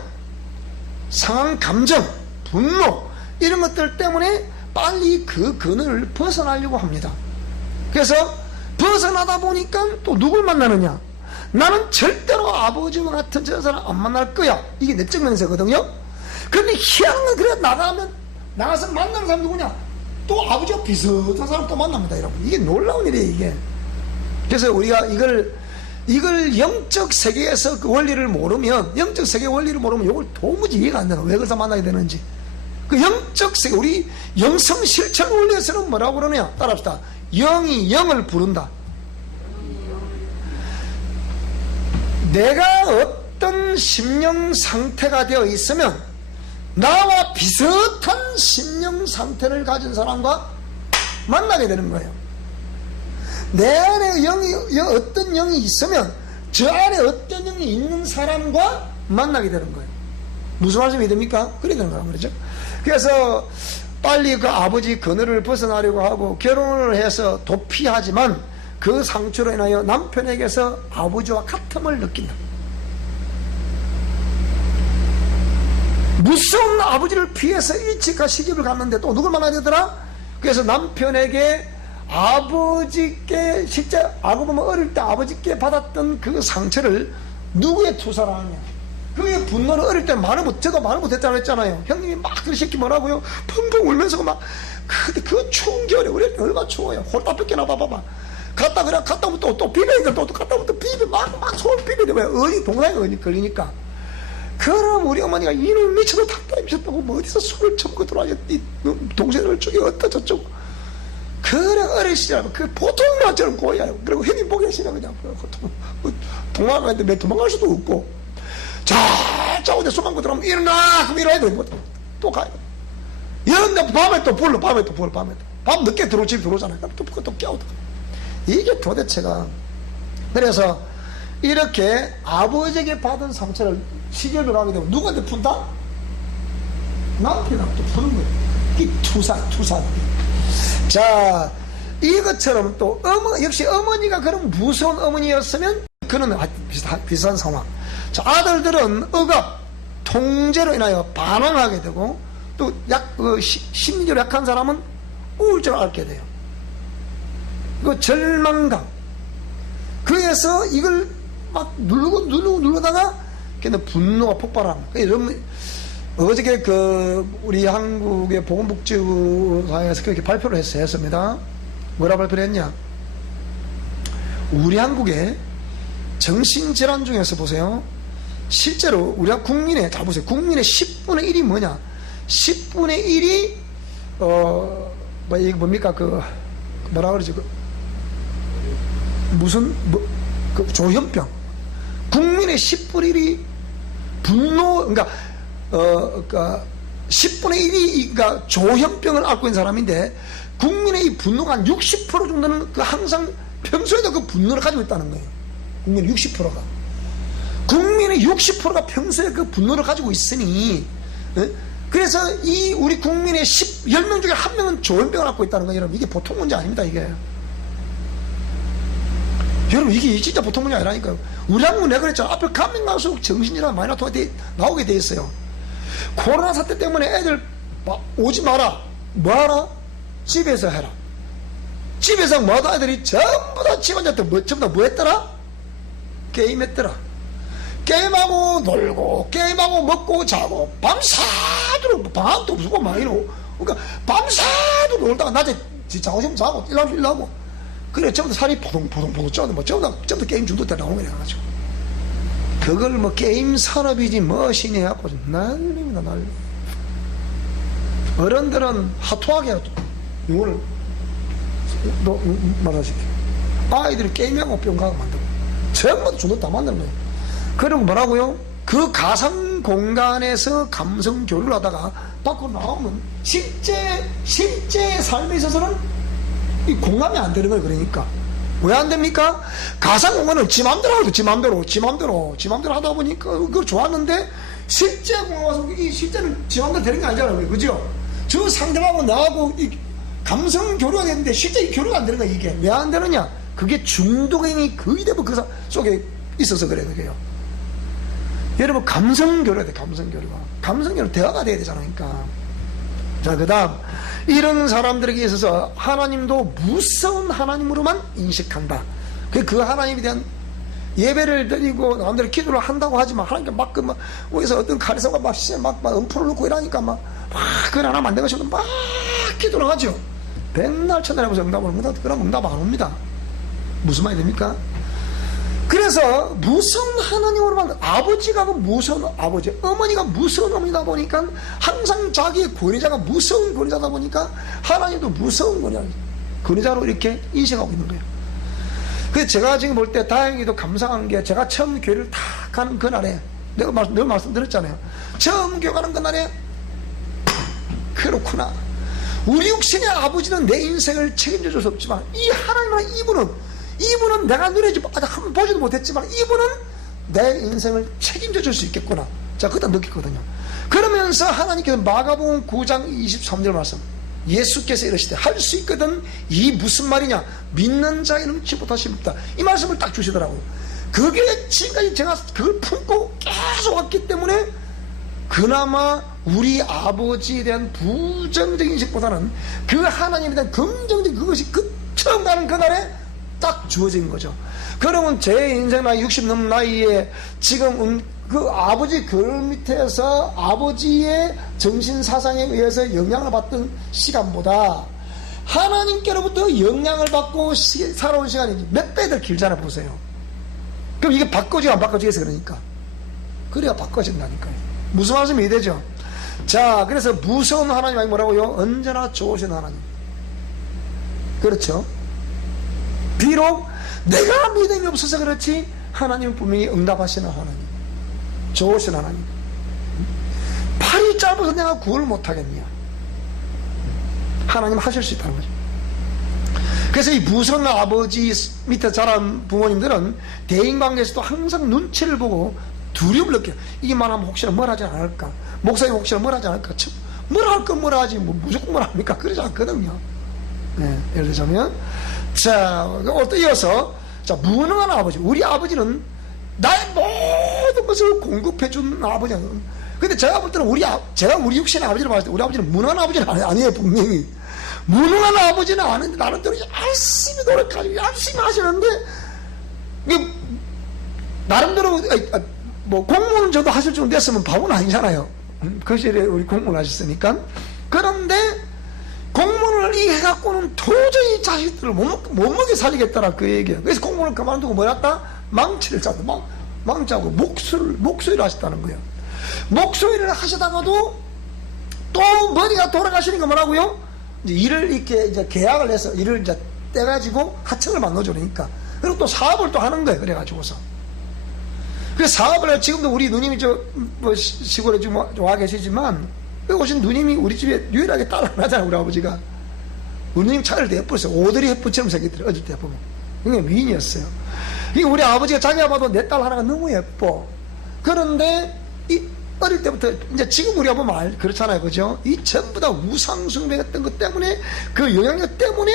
상한 감정, 분노, 이런 것들 때문에 빨리 그 그늘을 벗어나려고 합니다. 그래서 벗어나다 보니까 또 누굴 만나느냐? 나는 절대로 아버지와 같은 저 사람 안 만날 거야. 이게 내적 명세거든요. 그런데 희한한 건, 그래 나가서 만나는 사람 누구냐? 또 아버지와 비슷한 사람 또 만납니다, 여러분. 이게 놀라운 일이에요, 이게. 그래서 우리가 이걸 영적 세계에서 그 원리를 모르면, 영적 세계 원리를 모르면 이걸 도무지 이해가 안 되나. 왜 그래서 만나게 되는지. 그 영적 세계, 우리 영성 실천 원리에서는 뭐라고 그러냐? 따라합시다. 영이 영을 부른다. 내가 어떤 심령 상태가 되어 있으면 나와 비슷한 심령 상태를 가진 사람과 만나게 되는 거예요. 내 안에 어떤 영이 있으면 저 안에 어떤 영이 있는 사람과 만나게 되는 거예요. 무슨 말씀이 됩니까? 그래야 되는 거란 말이죠. 그래서 빨리 그 아버지 그늘을 벗어나려고 하고 결혼을 해서 도피하지만 그 상처로 인하여 남편에게서 아버지와 같음을 느낀다. 무서운 아버지를 피해서 일찍 시집을 갔는데 또 누굴 만나야 되더라? 그래서 남편에게 아버지께, 실제 알고 보면 어릴 때 아버지께 받았던 그 상처를 누구에 투사를 하느냐? 그게 분노는 어릴 때 제가 말을 못했다고 했잖아요. 형님이 막 그 새끼 뭐라고요? 펑펑 울면서 막. 근데 그 추운 겨울에 우리 얼마나 추워요. 홀딱 뺏겨나 봐봐. 갔다 오면 또 비벼니까 또 갔다 오면 또 비벼. 막 손 비벼야 왜? 어디 동상에 걸리니까. 그럼 우리 어머니가 이놈 미쳐도 닭다리 미쳤다고 뭐 어디서 술을 처먹고 들어와야 이 동생을 죽여 어떠 저쩌고. 그래, 어린 시절, 그 보통 나처럼 고야. 그리고 형님 보기 싫어, 그냥. 도망가는데 왜 도망갈 수도 없고. 자, 자고 내 손만 들어가면 일어나! 그럼 일어나야 돼. 또 가요. 이런데 밤에 또 불러, 밤에 또. 밤 늦게 집에 들어오잖아요. 그럼 또 깨우다. 이게 도대체가. 그래서 이렇게 아버지에게 받은 상처를 시절을 하게 되면 누구한테 푼다? 남편한테 푸는 거예요. 이 투사. 자, 이것처럼 또 역시 어머니가 그런 무서운 어머니였으면 그는 비슷한 상황. 자, 아들들은 억압, 통제로 인하여 반항하게 되고 또 심리적으로 약한 사람은 우울증을 앓게 돼요. 그 절망감. 그래서 이걸 막 누르다가 걔는 분노가 폭발하는 거예요. 어저께 우리 한국의 보건복지부에서 그렇게 발표를 했습니다. 뭐라 발표를 했냐? 우리 한국의 정신질환 중에서 보세요. 실제로 우리가 국민의, 잘 보세요. 국민의 10분의 1이 뭐냐? 10분의 1이, 이게 뭡니까? 뭐라 그러지? 조현병. 국민의 10분의 1이 분노, 그러니까 10분의 1이 그러니까 조현병을 앓고 있는 사람인데 국민의 이 분노가 한 60% 정도는 항상 평소에도 그 분노를 가지고 있다는 거예요. 국민의 60%가. 국민의 60%가 평소에 그 분노를 가지고 있으니, 그래서 우리 국민의 10명 중에 1명은 조현병을 앓고 있다는 거예요. 여러분, 이게 보통 문제 아닙니다, 이게. 여러분, 이게 진짜 보통 문제 아니라니까요. 우리 한국은 내가 그랬잖아. 앞에 가면 갈수록 정신질환 많이 나오게 돼 있어요. 코로나 사태 때문에 애들 오지 마라. 뭐하라? 집에서 해라. 집에서 뭐하다 애들이 전부 다 집안한테 전부 다 뭐 했더라? 게임했더라. 게임하고 놀고 게임하고 먹고 자고 밤새도록 방학도 없고 막 이러고, 그러니까 밤새도록 놀다가 낮에 자고 싶으면 자고 일하고 하고 그래 전부 다 살이 포동포동 쪄도 전부 다 게임 중독돼 나오는 거야. 가지고 그걸 게임 산업이지 무엇이니 해갖고 난립니다. 난리. 어른들은 하토하게 이거를 말하시게. 아이들이 게임하고 병가고 만들고 전부 다 중독 다 만드는 거예요. 그럼 뭐라고요? 그 가상 공간에서 감성 교류를 하다가 밖으로 나오면 실제 삶에 있어서는 이 공감이 안 되는 거예요. 그러니까 왜 안 됩니까? 가상 공간은 지 맘대로 하고 지 맘대로 하다 보니까 그걸 좋았는데 실제 공간 와서 이 실제는 지 맘대로 되는 게 아니잖아요. 그죠? 저 상대방하고 나하고 이 감성 교류가 되는데 실제 교류가 안 되는 거야. 이게 왜 안 되느냐? 그게 중독행위 거의 대부분 그 속에 있어서 그래요. 그게요. 여러분, 감성 교류가 돼. 감성 교류 대화가 돼야 되잖아요. 그러니까. 자, 그 다음 이런 사람들에게 있어서 하나님도 무서운 하나님으로만 인식한다. 그 하나님에 대한 예배를 드리고 남들이 기도를 한다고 하지만 하나님께 어디서 어떤 가리사가 막 음포를 놓고 이러니까 그걸 하나 만든 것이 막 기도를 하죠. 백날 천날 해보세요. 그럼 응답 안 옵니다. 무슨 말이 됩니까? 그래서 무서운 하나님으로만, 아버지가 무서운 아버지, 어머니가 무서운 어머니다 보니까 항상 자기의 권위자가 무서운 권위자다 보니까 하나님도 무서운 권위자로 이렇게 인식하고 있는 거예요. 그래서 제가 지금 볼 때 다행히도 감사한 게, 제가 처음 교회를 탁 가는 그날에 내가 늘 말씀드렸잖아요. 처음 교회 가는 그날에 그렇구나, 우리 육신의 아버지는 내 인생을 책임져 줄 수 없지만 이 하나님은 이분은 내가 눈에 한번 보지도 못했지만 이분은 내 인생을 책임져 줄 수 있겠구나. 자, 그때 느꼈거든요. 그러면서 하나님께서 마가복음 9장 23절 말씀, 예수께서 이러시되 할 수 있거든 이 무슨 말이냐, 믿는 자의 능치 못하심이 없다. 이 말씀을 딱 주시더라고요. 그게 지금까지 제가 그걸 품고 계속 왔기 때문에 그나마 우리 아버지에 대한 부정적인 인식보다는 그 하나님에 대한 긍정적인 그것이 처음 가는 그날에 딱 주어진 거죠. 그러면 제 인생 나이 60 넘은 나이에 지금 그 아버지 글 밑에서 아버지의 정신사상에 의해서 영향을 받던 시간보다 하나님께로부터 영향을 받고 살아온 시간이 몇 배 더 길잖아. 보세요. 그럼 이게 바꿔지고 안 바꿔지겠어. 그러니까 그래야 바꿔진다니까요. 무슨 말씀이 되죠? 자, 그래서 무서운 하나님, 뭐라고요? 언제나 좋으신 하나님. 그렇죠. 비록 내가 믿음이 없어서 그렇지 하나님은 분명히 응답하시는 하나님, 좋으신 하나님. 팔이 짧아서 내가 구원을 못하겠냐? 하나님 하실 수 있다는 거죠. 그래서 이 무서운 아버지 밑에 자란 부모님들은 대인관계에서도 항상 눈치를 보고 두려움을 느껴요. 이게 말하면 혹시나 뭘 하지 않을까? 목사님 혹시나 뭘 하지 않을까? 뭘 할 건 뭘 하지? 뭐 무조건 뭘 합니까? 그러지 않거든요. 네, 예를 들자면, 자, 또 이어서, 자, 무능한 아버지. 우리 아버지는 나의 모든 것을 공급해준 아버지야. 근데 제가 볼 때는 제가 우리 육신의 아버지를 봤을 때 우리 아버지는 무능한 아버지는 아니에요, 분명히. 무능한 아버지는 아는데 나름대로 열심히 노력하고 열심히 하시는데, 나름대로, 뭐, 공무원 저도 하실 줄 됐으면 바보는 아니잖아요. 그 시절에 우리 공무원 하셨으니까. 그런데, 공무원을 이 해갖고는 도저히 자식들을 못 먹게 살리겠다라 그 얘기예요. 그래서 공무원을 그만두고 뭐 했다? 망치를 짜고, 망치하고 목소리를 하셨다는 거예요. 목소리를 하시다가도 또 머리가 돌아가시니까 뭐라고요? 이제 일을 이렇게 이제 계약을 해서 일을 이제 떼가지고 하청을 만들어주니까. 그리고 또 사업을 또 하는 거예요. 그래가지고서. 그래서 사업을 지금도 우리 누님이 뭐 시골에 좀 와 계시지만, 여기 오신 누님이 우리 집에 유일하게 딸 하나잖아요, 우리 아버지가. 우리 누님 차를 대예뻤어요. 오드리 헵번처럼 생겼더래요, 어릴 때 보면. 그게 미인이었어요. 이게 우리 아버지가 자기가 봐도 내 딸 하나가 너무 예뻐. 그런데, 어릴 때부터, 이제 지금 우리가 보면 그렇잖아요, 그죠? 이 전부 다 우상숭배했던 것 때문에, 그 영향력 때문에,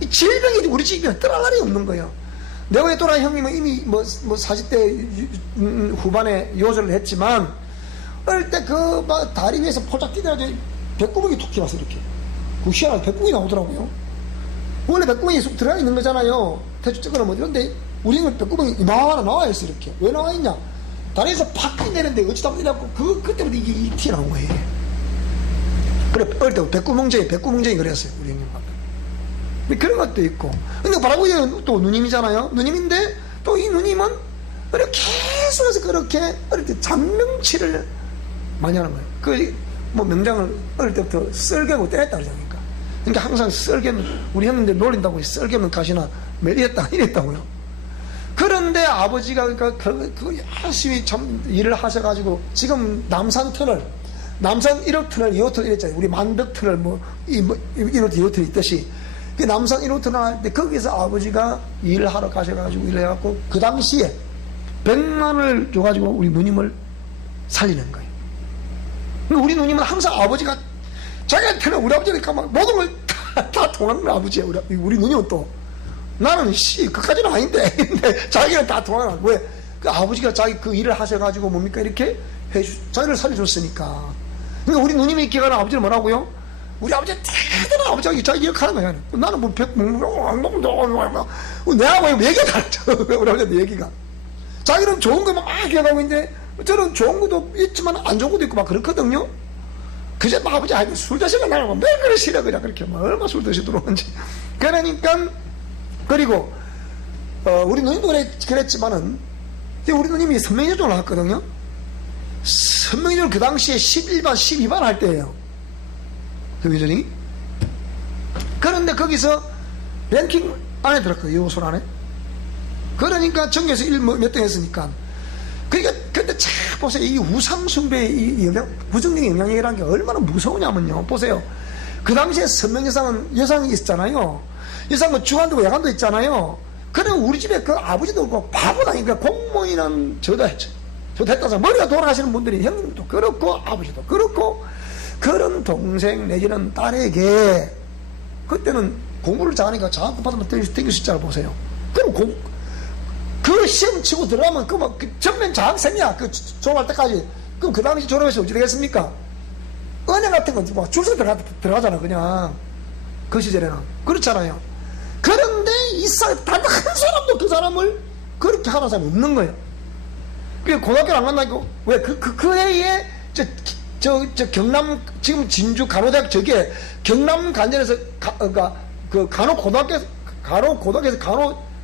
이 질병이 우리 집에 떠날 날이 없는 거예요. 내가 또라 형님은 이미 뭐 40대 후반에 요절을 했지만, 어릴 때 막 다리 위에서 포작 뛰다가 배꼽이 툭 튀어나왔어, 이렇게. 그 희한하게 배꼽이 나오더라고요. 원래 배꼽이 쑥 들어가 있는 거잖아요. 대충 찍어놓으면. 뭐 그런데 우리는 배꼽이 이만하나 나와있어, 이렇게. 왜 나와있냐? 다리에서 팍 뛰내는데 어찌다 보니까 그때부터 이게 튀어나온 거예요. 그래, 어릴 때 배꼽뭉쟁이 그랬어요, 우리 형님한테. 그런 것도 있고. 근데 바라보기에는 또 누님이잖아요. 누님인데, 또 이 누님은, 계속해서 그렇게, 어릴 때 잔명치를 많이 하는 거예요. 뭐 명장을 어릴 때부터 썰개고 때렸다 그러니까. 그러니까 항상 썰개는, 우리 형님들 놀린다고 썰개는 가시나, 매리했다, 이랬다고요. 그런데 아버지가 그 열심히 참 일을 하셔가지고, 지금 남산 1호 터널, 2호 터널 이랬잖아요. 우리 만덕 터널, 1호, 2호 터널 있듯이. 그 남산 1호 터널 할 때 거기서 아버지가 일을 하러 가셔가지고 일을 해갖고, 그 당시에 100만을 줘가지고 우리 누님을 살리는 거예요. 우리 누님은 항상 아버지가 자기한테는 우리 아버지니까 막 모든 걸 다 통하는 아버지예요. 우리 누님은 또 나는 그까지는 아닌데 근데 자기는 다 통하는. 왜? 그 아버지가 자기 그 일을 하셔가지고 뭡니까 이렇게 자기를 살려줬으니까. 그러니까 우리 누님이 기억하는 아버지는 뭐라고요? 우리 아버지는 대단한 아버지가 자기 기억하는 거야. 나는 뭐 내가 뭐 얘기가 다르죠. 우리 아버지한테 얘기가. 자기는 좋은 것만 막 기억하고 있는데 저는 좋은 것도 있지만 안 좋은 것도 있고 막 그렇거든요. 그제 막 아버지 술 드시고 나가면 왜 그러시라 그냥 그렇게 막 얼마 술 드시도록 하는지. 그러니까 그리고 우리 누님도 그랬지만은 우리 누님이 선명여종을 나왔거든요. 선명여종 그 당시에 11반 12반 할 때예요. 그 여전히. 그런데 거기서 랭킹 안에 들었거든요. 요소 안에. 그러니까 전교에서 몇 등 했으니까. 그러니까, 근데 참, 보세요. 이 우상숭배의 이 부정적인 영향이라는 게 얼마나 무서우냐면요. 보세요. 그 당시에 선명여상은 여상이 있었잖아요. 여상은 주관도 야간도 있잖아요. 그래, 우리 집에 그 아버지도 그렇고 바보다니까 공무원이는 저도 했죠. 저도 했다서 머리가 돌아가시는 분들이 형님도 그렇고 아버지도 그렇고 그런 동생 내지는 딸에게 그때는 공부를 잘하니까 장학금 받으면 땡길 수 있잖아. 보세요. 그럼 그 시험 치고 들어가면 그 전면 장학생이야. 그 졸업할 때까지. 그럼 그 당시 졸업해서 어찌 되겠습니까? 은행 같은 건 뭐 줄서 들어가잖아. 그냥 그 시절에는 그렇잖아요. 그런데 이 사람 단 한 사람도 그 사람을 그렇게 하는 사람이 없는 거예요. 그게 고등학교를 안 간다니까. 왜? 그 해에 저 경남 지금 진주 간호대학 저게 경남 간전에서 그 간호고등학교에서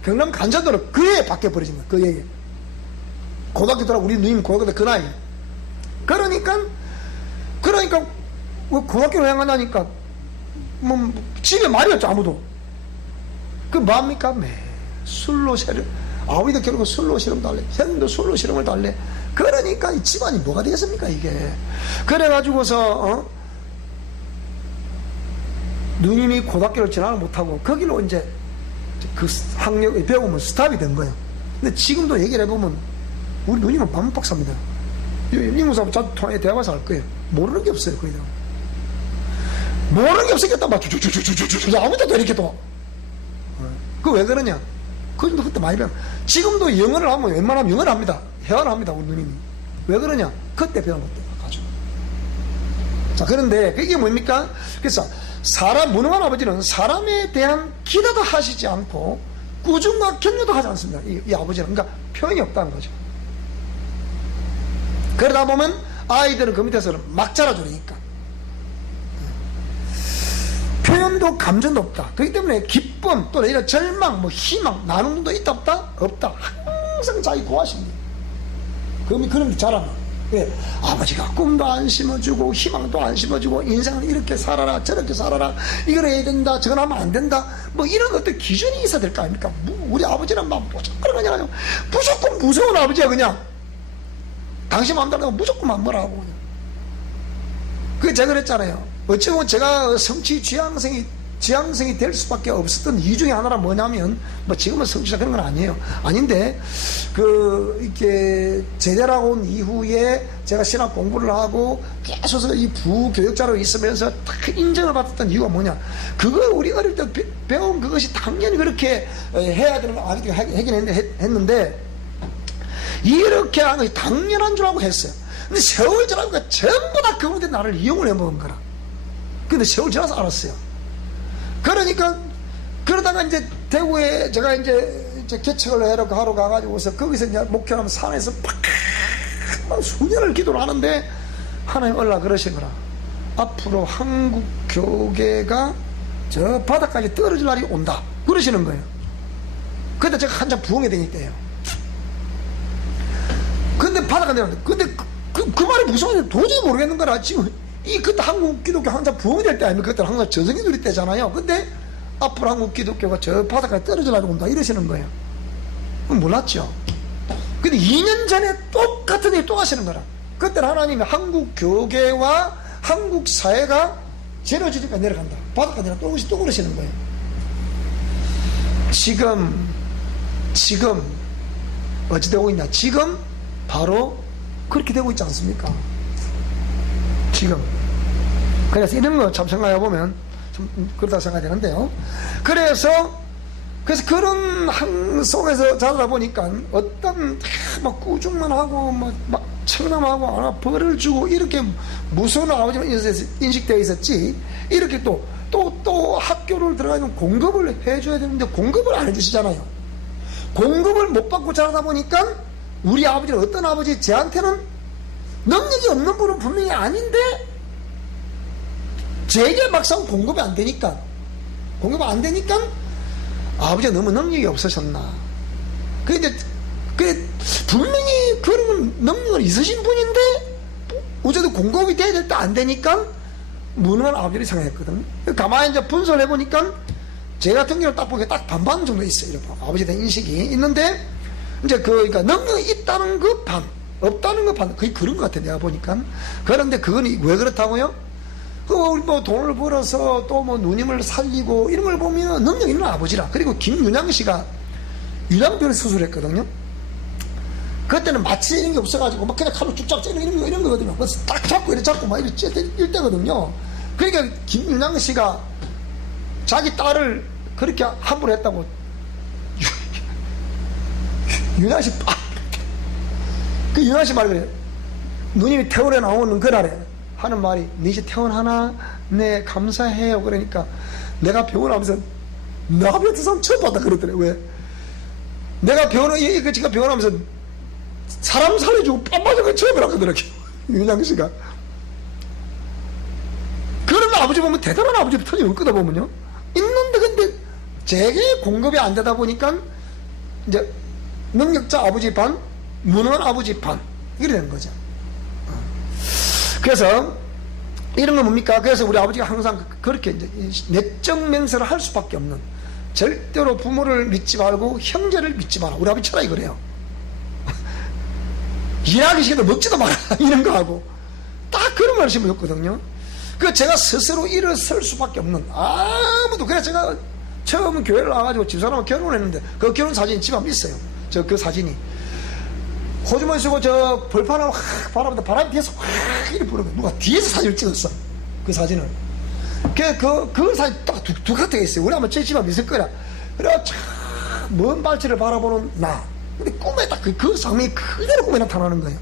경남 간전도로 그 해에 바뀌어 버리신 거야. 그 해에 고등학교 들어 우리 누님 고등학교 때 그 나이. 그러니까 고등학교를 왜 간다니까 뭐 집에 말이 없죠, 아무도. 그 뭐합니까? 매 술로 실험, 아버지도 결국 술로 실험도 할래, 형도 술로 실험을 달래. 그러니까 이 집안이 뭐가 되겠습니까, 이게. 그래가지고서 누님이 고등학교를 진학을 못하고 거기로 이제 그 학력을 배우면 스탑이 된 거예요. 근데 지금도 얘기를 해보면 우리 누님은 반박사입니다. 인구사하고 자주 통화에 대화해서 할 거예요. 모르는 게 없어요, 거의 다. 모르는 게 없으니까 막 아무데도 이렇게 또. 그 왜 그러냐? 그것도 그때 많이 배워. 지금도 영어를 하면 웬만하면 영어를 합니다. 회화를 합니다, 우리 누님이. 왜 그러냐? 그때 배워놓은 때 가지고. 자, 그런데 이게 뭡니까? 그래서 무능한 아버지는 사람에 대한 기대도 하시지 않고 꾸중과 격려도 하지 않습니다. 이 아버지는. 그러니까 표현이 없다는 거죠. 그러다 보면 아이들은 그 밑에서는 막 자라주니까 표현도 감정도 없다. 그렇기 때문에 기쁨 또는 이런 절망, 뭐 희망, 나눔도 있다 없다? 없다. 항상 자기 고하십니다. 그런 게 자라나. 왜? 아버지가 꿈도 안 심어주고 희망도 안 심어주고 인생을 이렇게 살아라 저렇게 살아라 이걸 해야 된다 저건 하면 안 된다 뭐 이런 것들 기준이 있어야 될 거 아닙니까? 우리 아버지는 막 무조건 그냥 무조건 무서운 아버지야. 그냥 당신 마음대로 무조건 맘먹으라고 그냥. 그게 제가 그랬잖아요. 어찌 보면 제가 성취 지향성이 될 수밖에 없었던 이유 중에 하나가 뭐냐면, 뭐 지금은 성취자 그런 건 아니에요. 아닌데, 이렇게 제대를 하고 온 이후에 제가 신학 공부를 하고 계속 이 부교육자로 있으면서 딱 인정을 받았던 이유가 뭐냐. 그거 우리 어릴 때 배운 그것이 당연히 그렇게 해야 되는 거 아니긴 했는데, 이렇게 하는 것이 당연한 줄 알고 했어요. 근데 세월 지나니까 전부 다 그분들 나를 이용을 해먹은 거라. 근데 세월 지나서 알았어요. 그러니까 그러다가 이제 대구에 제가 이제 개척을 하러 가가지고서 거기서 이제 목회하면 산에서 막 수년을 기도를 하는데 하나님 얼라 그러신 거라. 앞으로 한국 교계가 저 바닥까지 떨어질 날이 온다 그러시는 거예요. 그때 제가 한참 부흥이 되니까요. 근데 바닥가 내렸는데 근데 그 말이 무슨 말인지 도저히 모르겠는 거라. 지금 그때 한국 기독교 항상 부흥이 될 때 아니면 그때 항상 전성기 누릴 때잖아요. 근데 앞으로 한국 기독교가 저 바닥까지 떨어지려고 온다 이러시는 거예요. 몰랐죠. 근데 2년 전에 똑같은 일 또 하시는 거라. 그때는 하나님이 한국 교계와 한국 사회가 제로지니까 내려간다. 바닥까지 내려 또 그러시는 거예요. 지금 어찌 되고 있냐. 지금 바로 그렇게 되고 있지 않습니까? 지금. 그래서 이런 거 참 생각해보면 좀 그렇다 생각되는데요. 그래서 그런 항 속에서 자라다 보니까 어떤 막 꾸중만 하고 막 청남하고 벌을 주고 이렇게 무서운 아버지만 인식되어 있었지, 이렇게 또 학교를 들어가면 공급을 해줘야 되는데 공급을 안 해주시잖아요. 공급을 못 받고 자라다 보니까 우리 아버지는 어떤 아버지, 제한테는 능력이 없는 분은 분명히 아닌데 제게 막상 공급이 안 되니까 아버지가 너무 능력이 없으셨나. 근데 분명히 그런 능력을 있으신 분인데 어제도 공급이 돼야 될 때 안 되니까 무능한 아버지를 생각했거든요. 가만히 이제 분석을 해보니까 제 같은 경우는 딱 보기에 딱 반반 정도 있어요. 이렇게 아버지에 대한 인식이 있는데, 이제 그러니까 능력이 있다는 그 반, 없다는 그 반, 거의 그런 것 같아요. 내가 보니까. 그런데 그건 왜 그렇다고요? 뭐 돈을 벌어서 또 뭐 누님을 살리고 이런 걸 보면 능력 있는 아버지라. 그리고 김윤양 씨가 유당병을 수술했거든요. 그때는 마취 이런 게 없어가지고 막 그냥 칼로 쭉 잡자 이런 거거든요. 그래서 딱 잡고 이렇게 잡고 막 이렇게 일 때거든요. 그러니까 김윤양 씨가 자기 딸을 그렇게 함부로 했다고 윤양 씨 그 윤양 씨 말 그래요. 누님이 태원에 나오는 그날에 하는 말이, 네 이제 퇴원하나? 네, 감사해요. 그러니까 내가 병원하면서 나 같은 사람 처음 봤다 그러더래. 왜? 내가 제가 병원하면서 사람 살려주고 뺨 맞은 거 처음이라 그러더래. 윤양 씨가. 그런 아버지 보면 대단한 아버지 터지거든 보면요. 있는데 근데 제게 공급이 안 되다 보니까 이제 능력자 아버지 반, 무능한 아버지 반 이렇게 되는 거죠. 그래서 이런 건 뭡니까? 그래서 우리 아버지가 항상 그렇게 이제 내적 맹세를 할 수밖에 없는, 절대로 부모를 믿지 말고 형제를 믿지 마라. 우리 아버지 철학이 그래요. 일하기 싫어도 먹지도 마라. 이런 거 하고. 딱 그런 말씀을 줬거든요. 그 제가 스스로 일어설 수밖에 없는, 아무도. 그래서 제가 처음 교회를 나와가지고 집사람하고 결혼을 했는데, 그 결혼 사진이 집 앞에 있어요. 그 사진이. 호주머니 쓰고 저 벌판하고 확 바라보다 바람이 뒤에서 확 이렇게 부르고, 누가 뒤에서 사진을 찍었어. 그 사진을. 그 사진 딱 두 카트가 있어요. 우리 아마 제 집 앞에 있을 거라. 그래가 먼 발치를 바라보는 나. 근데 꿈에 딱 그 장면이 그대로 꿈에 나타나는 거예요.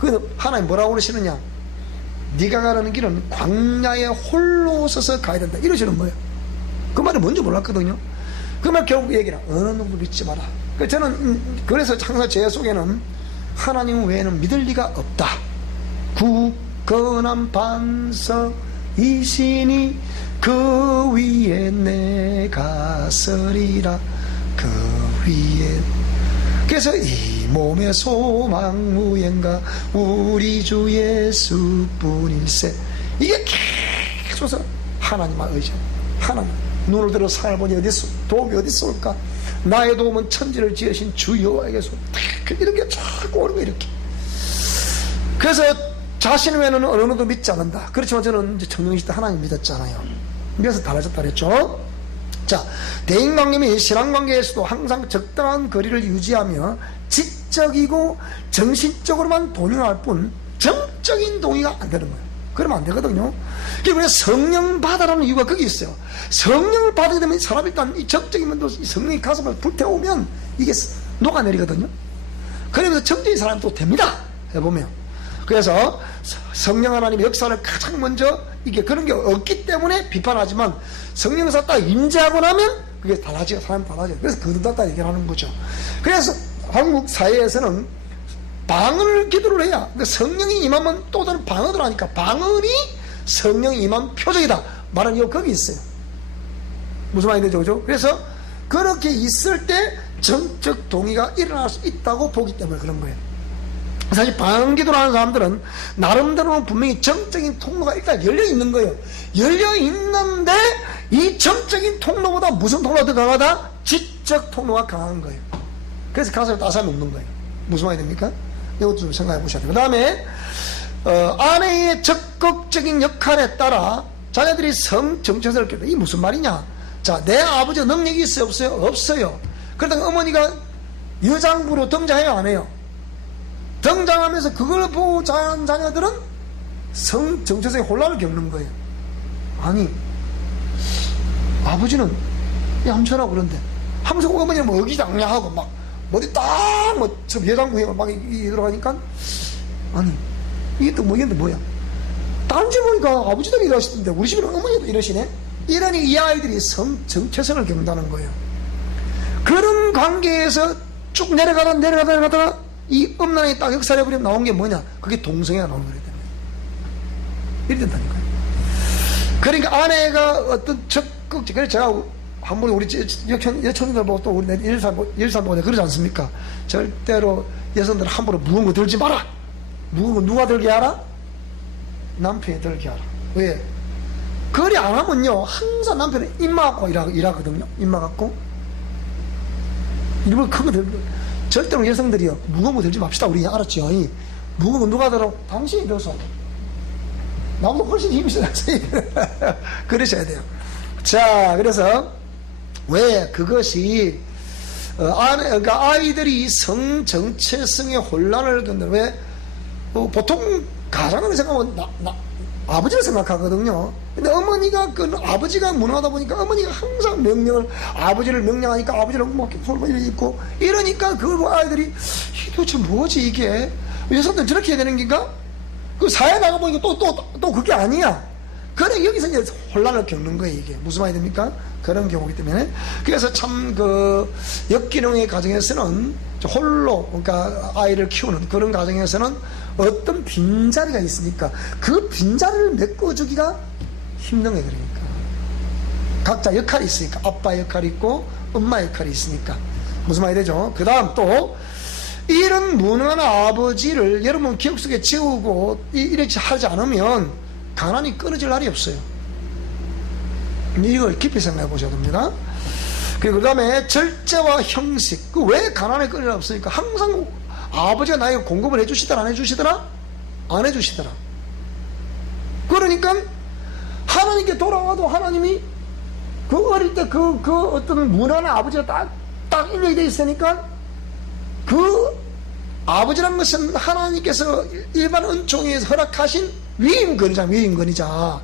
그 하나님 뭐라고 그러시느냐? 네가 가는 길은 광야에 홀로 서서 가야 된다. 이러시는 거예요. 그 말을 뭔지 몰랐거든요. 그 말 결국 얘기라. 어느 누구 믿지 마라. 저는 그래서 항상 제 속에는 하나님 외에는 믿을 리가 없다. 굳건한 반석이시니 그 위에 내가 서리라. 그 위에. 그래서 이 몸의 소망 무엔가 우리 주 예수뿐일세. 이게 계속해서 하나님만 의지. 하나님 눈을 들어 산을 보니 어디서 도움이 어디서 올까? 나의 도움은 천지를 지으신 주 여호와에게서. 이런 게 자꾸 오는 거예요. 이렇게. 그래서 자신 외에는 어느 누구도 믿지 않는다. 그렇지만 저는 이제 청년이실 때 하나님 믿었잖아요. 그래서 달라졌다 그랬죠. 자, 대인관계 및 신앙관계에서도 항상 적당한 거리를 유지하며 지적이고 정신적으로만 동의할 뿐 정적인 동의가 안 되는 거예요. 그러면 안 되거든요. 그게 성령 받아라는 이유가 거기 있어요. 성령을 받게 되면 사람이 일단 이 정적인 면도 성령이 가슴을 불태우면 이게 녹아내리거든요. 그러면서 정적인 사람이 또 됩니다. 해보면. 그래서 성령 하나님의 역사를 가장 먼저 이게 그런 게 없기 때문에 비판하지만 성령사 딱 임재하고 나면 그게 달라져요. 사람이 달라져요. 그래서 거듭났다 얘기를 하는 거죠. 그래서 한국 사회에서는 방언을 기도를 해야, 그러니까 성령이 임하면 또 다른 방언을 하니까 방언이 성령이 임한 표적이다 말하는 이유가 거기 있어요. 무슨 말이 되죠? 그죠? 그래서 그렇게 있을 때 정적 동의가 일어날 수 있다고 보기 때문에 그런 거예요. 사실 방언 기도를 하는 사람들은 나름대로는 분명히 정적인 통로가 일단 열려 있는 거예요. 열려 있는데 이 정적인 통로보다 무슨 통로가 더 강하다? 지적 통로가 강한 거예요. 그래서 가슴에 따스함이 없는 거예요. 무슨 말이 됩니까? 이것도 좀 생각해 보셔야 돼요. 그 다음에 아내의 적극적인 역할에 따라 자녀들이 성정체성을 깨닫다. 이게 무슨 말이냐? 자, 내 아버지가 능력이 있어요? 없어요? 없어요. 그러다가 어머니가 여장부로 등장해요? 안 해요? 등장하면서 그걸 보고 자란 자녀들은 성정체성의 혼란을 겪는 거예요. 아니, 아버지는 얌전하고 그런데 하면서 어머니는 뭐 어기장냐하고 막 어디 딱 뭐 여장부에 막 들어가니까, 아니 이게 또 뭐 이게 또 뭐야? 다른 집 보니까 아버지도 이러시던데 우리 집은 어머니도 이러시네? 이러니 이 아이들이 정체성을 겪는다는 거예요. 그런 관계에서 쭉 내려가다가 이 음란이 딱 역살해버리면 나온 게 뭐냐? 그게 동성애가 나오는 거예요. 이래 된다니까요. 그러니까 아내가 어떤 적극적, 그래서 제가 한 번에 우리 여청들 보고 또 우리 일산 보고 그러지 않습니까? 절대로 여성들 함부로 무거운 거 들지 마라. 무거운 거 누가 들게 하라? 남편이 들게 하라. 왜? 그리 안 하면요 항상 남편은 입마 갖고 일하거든요. 입마 갖고 일부러 큰 거 들고. 절대로 여성들이요 무거운 거 들지 맙시다. 우리 알았죠? 무거운 거 누가 들어? 당신이 들어서. 나보다 훨씬 힘이 세요. 그러셔야 돼요. 자, 그래서 왜 그것이 그러니까 아이들이 성정체성의 혼란을 겪는, 왜 보통 가장을 생각하면 아버지를 생각하거든요. 근데 어머니가 아버지가 무능하다 보니까 어머니가 항상 아버지를 명령하니까 아버지를 뭐 있고 이러니까 그걸 보고 아이들이 도대체 뭐지 이게? 여성들 저렇게 해야 되는 건가? 그 사회 나가보니까 또 그게 아니야. 그래 여기서 이제 혼란을 겪는 거예요. 이게 무슨 말이 됩니까? 그런 경우이기 때문에. 그래서 참 역기능의 가정에서는 홀로, 그러니까 아이를 키우는 그런 가정에서는 어떤 빈자리가 있으니까 그 빈자리를 메꿔주기가 힘든 거예요. 그러니까 각자 역할이 있으니까, 아빠 역할이 있고 엄마 역할이 있으니까. 무슨 말이 되죠? 그 다음 또 이런 무능한 아버지를 여러분 기억 속에 지우고 이렇게 하지 않으면 가난이 끊어질 날이 없어요. 이걸 깊이 생각해 보셔야 됩니다. 그리고 그 다음에 절제와 형식. 그 왜 가난이 끊어질 날 없으니까 항상 아버지가 나에게 공급을 해주시더라 안 해주시더라? 안 해주시더라. 그러니까 하나님께 돌아와도 하나님이 그 어릴 때 그 어떤 무난한 아버지가 딱 인력이 되어 있으니까 그 아버지란 것은 하나님께서 일반 은총에서 허락하신 위임권이자.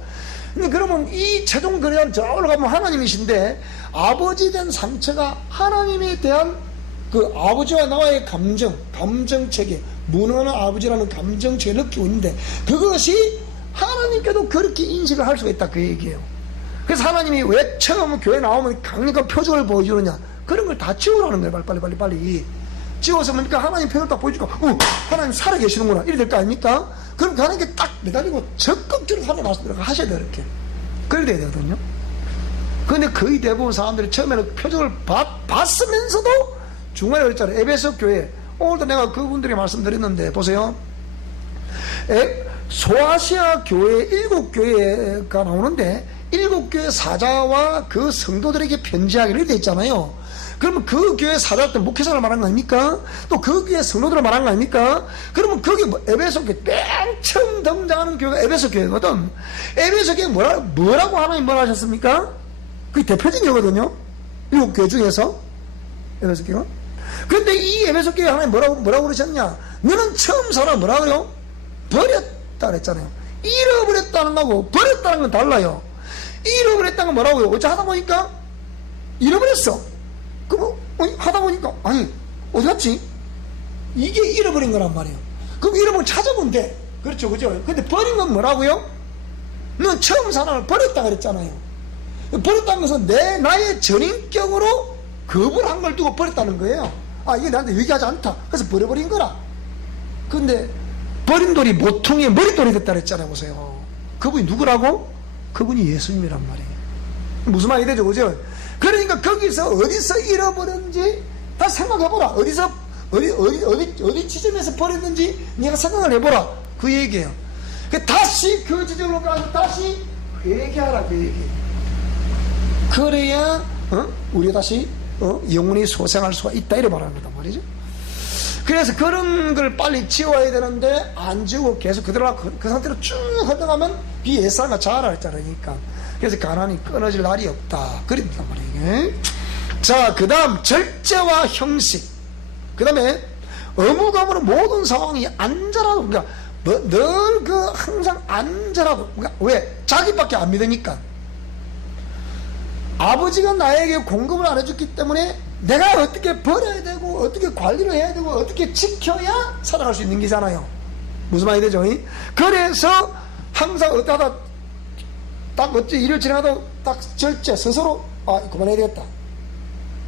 근데 그러면 이 최종 거래한 저 올라가면 하나님이신데 아버지 된 상처가 하나님에 대한 그 아버지와 나와의 감정체계, 무난한 아버지라는 감정체계를 느끼고 있는데 그것이 하나님께도 그렇게 인식을 할 수가 있다 그 얘기예요. 그래서 하나님이 왜 처음 교회 나오면 강력한 표적을 보여주느냐, 그런 걸 다 지우라는 거예요. 빨리 지워서 보니까 하나님 표적을 딱 보여주고 하나님 살아계시는구나 이래 될 거 아닙니까? 그럼 하나님께 딱 매달리고 적극적으로 하나님 말씀대로 하셔야 돼요. 이렇게 그래야 되거든요. 그런데 거의 대부분 사람들이 처음에는 표적을 봤으면서도 중간에 그랬잖아요. 에베소 교회, 오늘도 내가 그분들에게 말씀드렸는데 보세요. 소아시아 교회 7교회가 나오는데 7교회 사자와 그 성도들에게 편지하기로 되어 있잖아요. 그러면 그 교회 사자한테 목회자를 말한 거 아닙니까? 또 그 교회 성도들을 말한 거 아닙니까? 그러면 거기 에베소 교회 맨 처음 등장하는 교회가 에베소 교회거든. 에베소 교회 뭐라고 하나님 뭐라 하셨습니까? 그게 대표적인 교회거든요. 7교회 중에서 에베소 교회가. 그런데 이 에베소 교회 하나님 뭐라고 그러셨냐? 너는 처음 사람 뭐라 그래요? 버렸다 그랬잖아요. 잃어버렸다는 거하고 버렸다는 건 달라요. 잃어버렸다는 건 뭐라고요? 어째 하다 보니까 잃어버렸어. 그럼 하다 보니까 아니 어디 갔지? 이게 잃어버린 거란 말이에요. 그럼 잃어버리면 찾아보면 돼. 그렇죠, 그죠? 근데 버린 건 뭐라고요? 넌 처음 사람을 버렸다 그랬잖아요. 버렸다는 것은 나의 전인격으로 거부를 걸 두고 버렸다는 거예요. 이게 나한테 유익하지 않다. 그래서 버려버린 거라. 근데 버린 돌이 모퉁이에 머릿돌이 됐다 그랬잖아요. 보세요. 그분이 누구라고? 그분이 예수님이란 말이에요. 무슨 말이 되죠, 그죠? 그러니까 거기서 어디서 잃어버렸는지 다 생각해보라. 어디 지점에서 버렸는지 네가 생각을 해보라. 그 얘기예요. 다시 그 지점으로 가서 다시 회개하라. 그 얘기예요. 그래야 우리가 다시 영원히 소생할 수가 있다 이래 말하는 거단 말이죠. 그래서 그런 걸 빨리 지워야 되는데 안 지우고 계속 그대로 그 상태로 쭉 흘러가면 이 옛사람과 자라했잖아요. 그러니까 그래서 가난이 끊어질 날이 없다 그랬단 말이에요. 자, 그 다음 절제와 형식. 그 다음에 어무감으로 모든 상황이 안전하고, 그러니까 늘 항상 안전하고. 그러니까 왜? 자기밖에 안 믿으니까. 아버지가 나에게 공급을 안 해줬기 때문에 내가 어떻게 버려야 되고 어떻게 관리를 해야 되고 어떻게 지켜야 살아갈 수 있는 게잖아요. 무슨 말이 되죠? 그래서 항상 어떠하다 딱 어찌 일을 진행하다 딱 절제 스스로 그만해야 되겠다.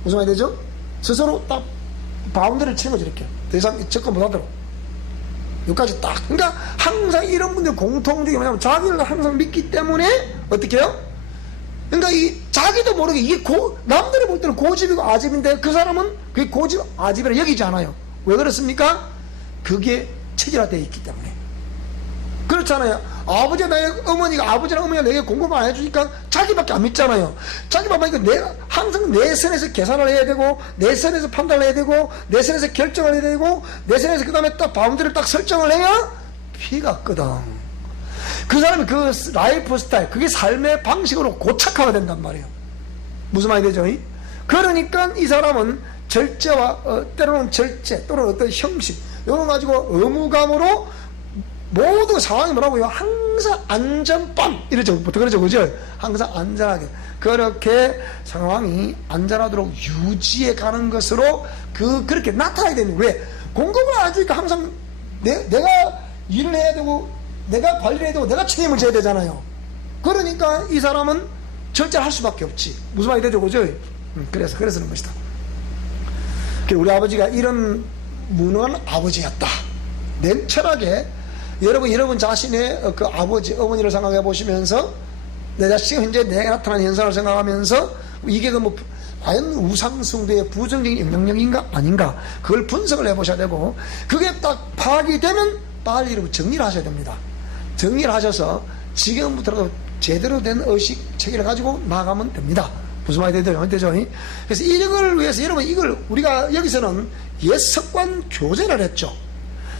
무슨 말이 되죠? 스스로 딱 바운드를 치는 거죠. 이렇게 더 이상 접근 못하도록 여기까지 딱. 그러니까 항상 이런 분들 공통적인 뭐냐면 자기를 항상 믿기 때문에 어떻게 해요? 그러니까 이 자기도 모르게 이게 남들이 볼 때는 고집이고 아집인데 그 사람은 그게 고집 아집이라 여기지 않아요. 왜 그렇습니까? 그게 체질화되어 있기 때문에 그렇잖아요. 아버지랑 어머니가 내게 공급을 안 해주니까 자기밖에 안 믿잖아요. 자기만 믿으니까 내가 항상 내 선에서 계산을 해야 되고 내 선에서 판단을 해야 되고 내 선에서 결정을 해야 되고 내 선에서 그 다음에 딱 바운드를 딱 설정을 해야 피가 끄덩. 그 사람이 그 라이프 스타일, 그게 삶의 방식으로 고착화가 된단 말이에요. 무슨 말이 되죠? 그러니까 이 사람은 절제와 때로는 절제 또는 어떤 형식 이런 가지고 의무감으로 모든 상황이 뭐라고요? 항상 안전빵 이러죠. 보통 그러죠, 그죠? 항상 안전하게 그렇게 상황이 안전하도록 유지해 가는 것으로 그렇게 나타나야 되는. 왜? 공급을 안 해주니까 항상 내가 일을 해야 되고 내가 관리를 해야 되고 내가 책임을 져야 되잖아요. 그러니까 이 사람은 절제를 할 수밖에 없지. 무슨 말이 되죠, 그죠? 그래서 그런 것이다. 우리 아버지가 이런 무능한 아버지였다. 냉철하게 여러분 자신의 그 아버지, 어머니를 생각해 보시면서 내 자식이 현재 내게 나타나는 현상을 생각하면서 이게 과연 우상숭배의 부정적인 영향력인가 아닌가 그걸 분석을 해보셔야 되고 그게 딱 파악이 되면 빨리 정리를 하셔야 됩니다. 정리를 하셔서 지금부터라도 제대로 된 의식 체계를 가지고 나가면 됩니다. 무슨 말이 되죠? 그래서 이걸 위해서 여러분, 이걸 우리가 여기서는 옛 습관 교제를 했죠.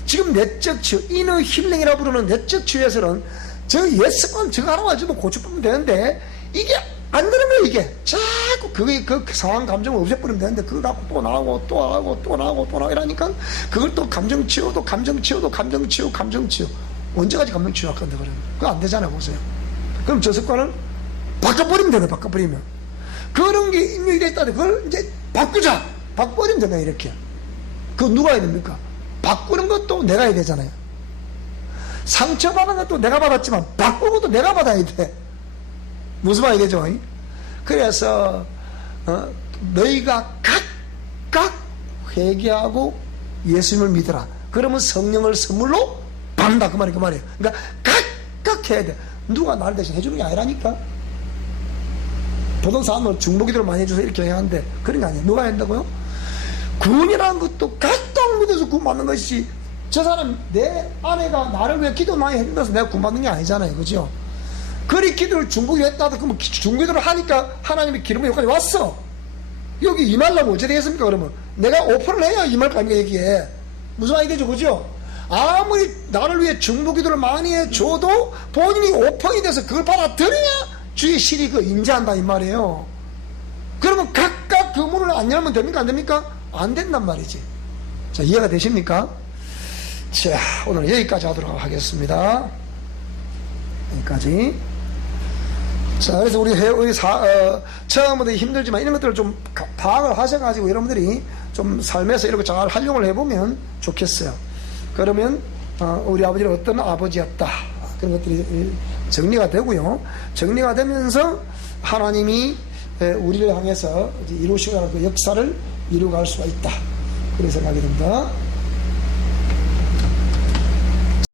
지금 내적 치유, 이너 힐링이라 부르는 내적 치유에서는 저 옛 습관 저거 하나 가지고 고쳐보면 되는데, 이게 안 되는 거예요. 이게 자꾸 그게 그 상황 감정을 없애버리면 되는데, 그거 갖고 또 나오고 또 나오고 또 나오고 또 나오고 이러니까 그걸 또 감정 치유도 감정 치유도 감정 치유 감정 치유, 언제까지 감정 치유할 건데 그러면 그거 안 되잖아요. 보세요. 그럼 저 습관을 바꿔버리면 되네. 바꿔버리면 그런 게 입력이 됐다는데 그걸 이제 바꿔버리면 되네. 이렇게 그거 누가 해야 됩니까? 바꾸는 것도 내가 해야 되잖아요. 상처받은 것도 내가 받았지만 바꾸는 것도 내가 받아야 돼. 무슨 말이 되죠? 그래서 너희가 각각 회개하고 예수님을 믿어라. 그러면 성령을 선물로 받는다. 그 말이에요. 그러니까 각각 해야 돼. 누가 나를 대신 해주는 게 아니라니까. 보통 사람은 중보기도를 많이 해줘서 이렇게 해야 하는데 그런 게 아니에요. 누가 한다고요? 구원이라는 것도 각각 믿어서 구원받는 것이, 저 사람 내 아내가 나를 위해 기도 많이 해준다서 내가 구원받는 게 아니잖아요. 그죠? 그리 기도를 중보기도 했다도 그러면 중보기도를 하니까 하나님의 기름이 여기까지 왔어. 여기 임하려면 어째 되겠습니까? 그러면 내가 오픈을 해야 임할 거 아닙니까? 여기에 무슨 말이 되죠? 그죠? 아무리 나를 위해 중보기도를 많이 해줘도 본인이 오픈이 돼서 그걸 받아들여야 주의 실이 그 임재한다 이 말이에요. 그러면 각각 그 문을 안 열면 됩니까? 안 됩니까? 안 된단 말이지. 자, 이해가 되십니까? 자, 오늘 여기까지 하도록 하겠습니다. 여기까지. 자, 그래서 우리 처음부터 힘들지만 이런 것들을 좀 파악을 하셔가지고 여러분들이 좀 삶에서 이렇게 잘 활용을 해보면 좋겠어요. 그러면 우리 아버지는 어떤 아버지였다, 그런 것들이 정리가 되고요. 정리가 되면서 하나님이 우리를 향해서 이루시려는 그 역사를 이루어갈 수가 있다, 그런 생각이 듭니다.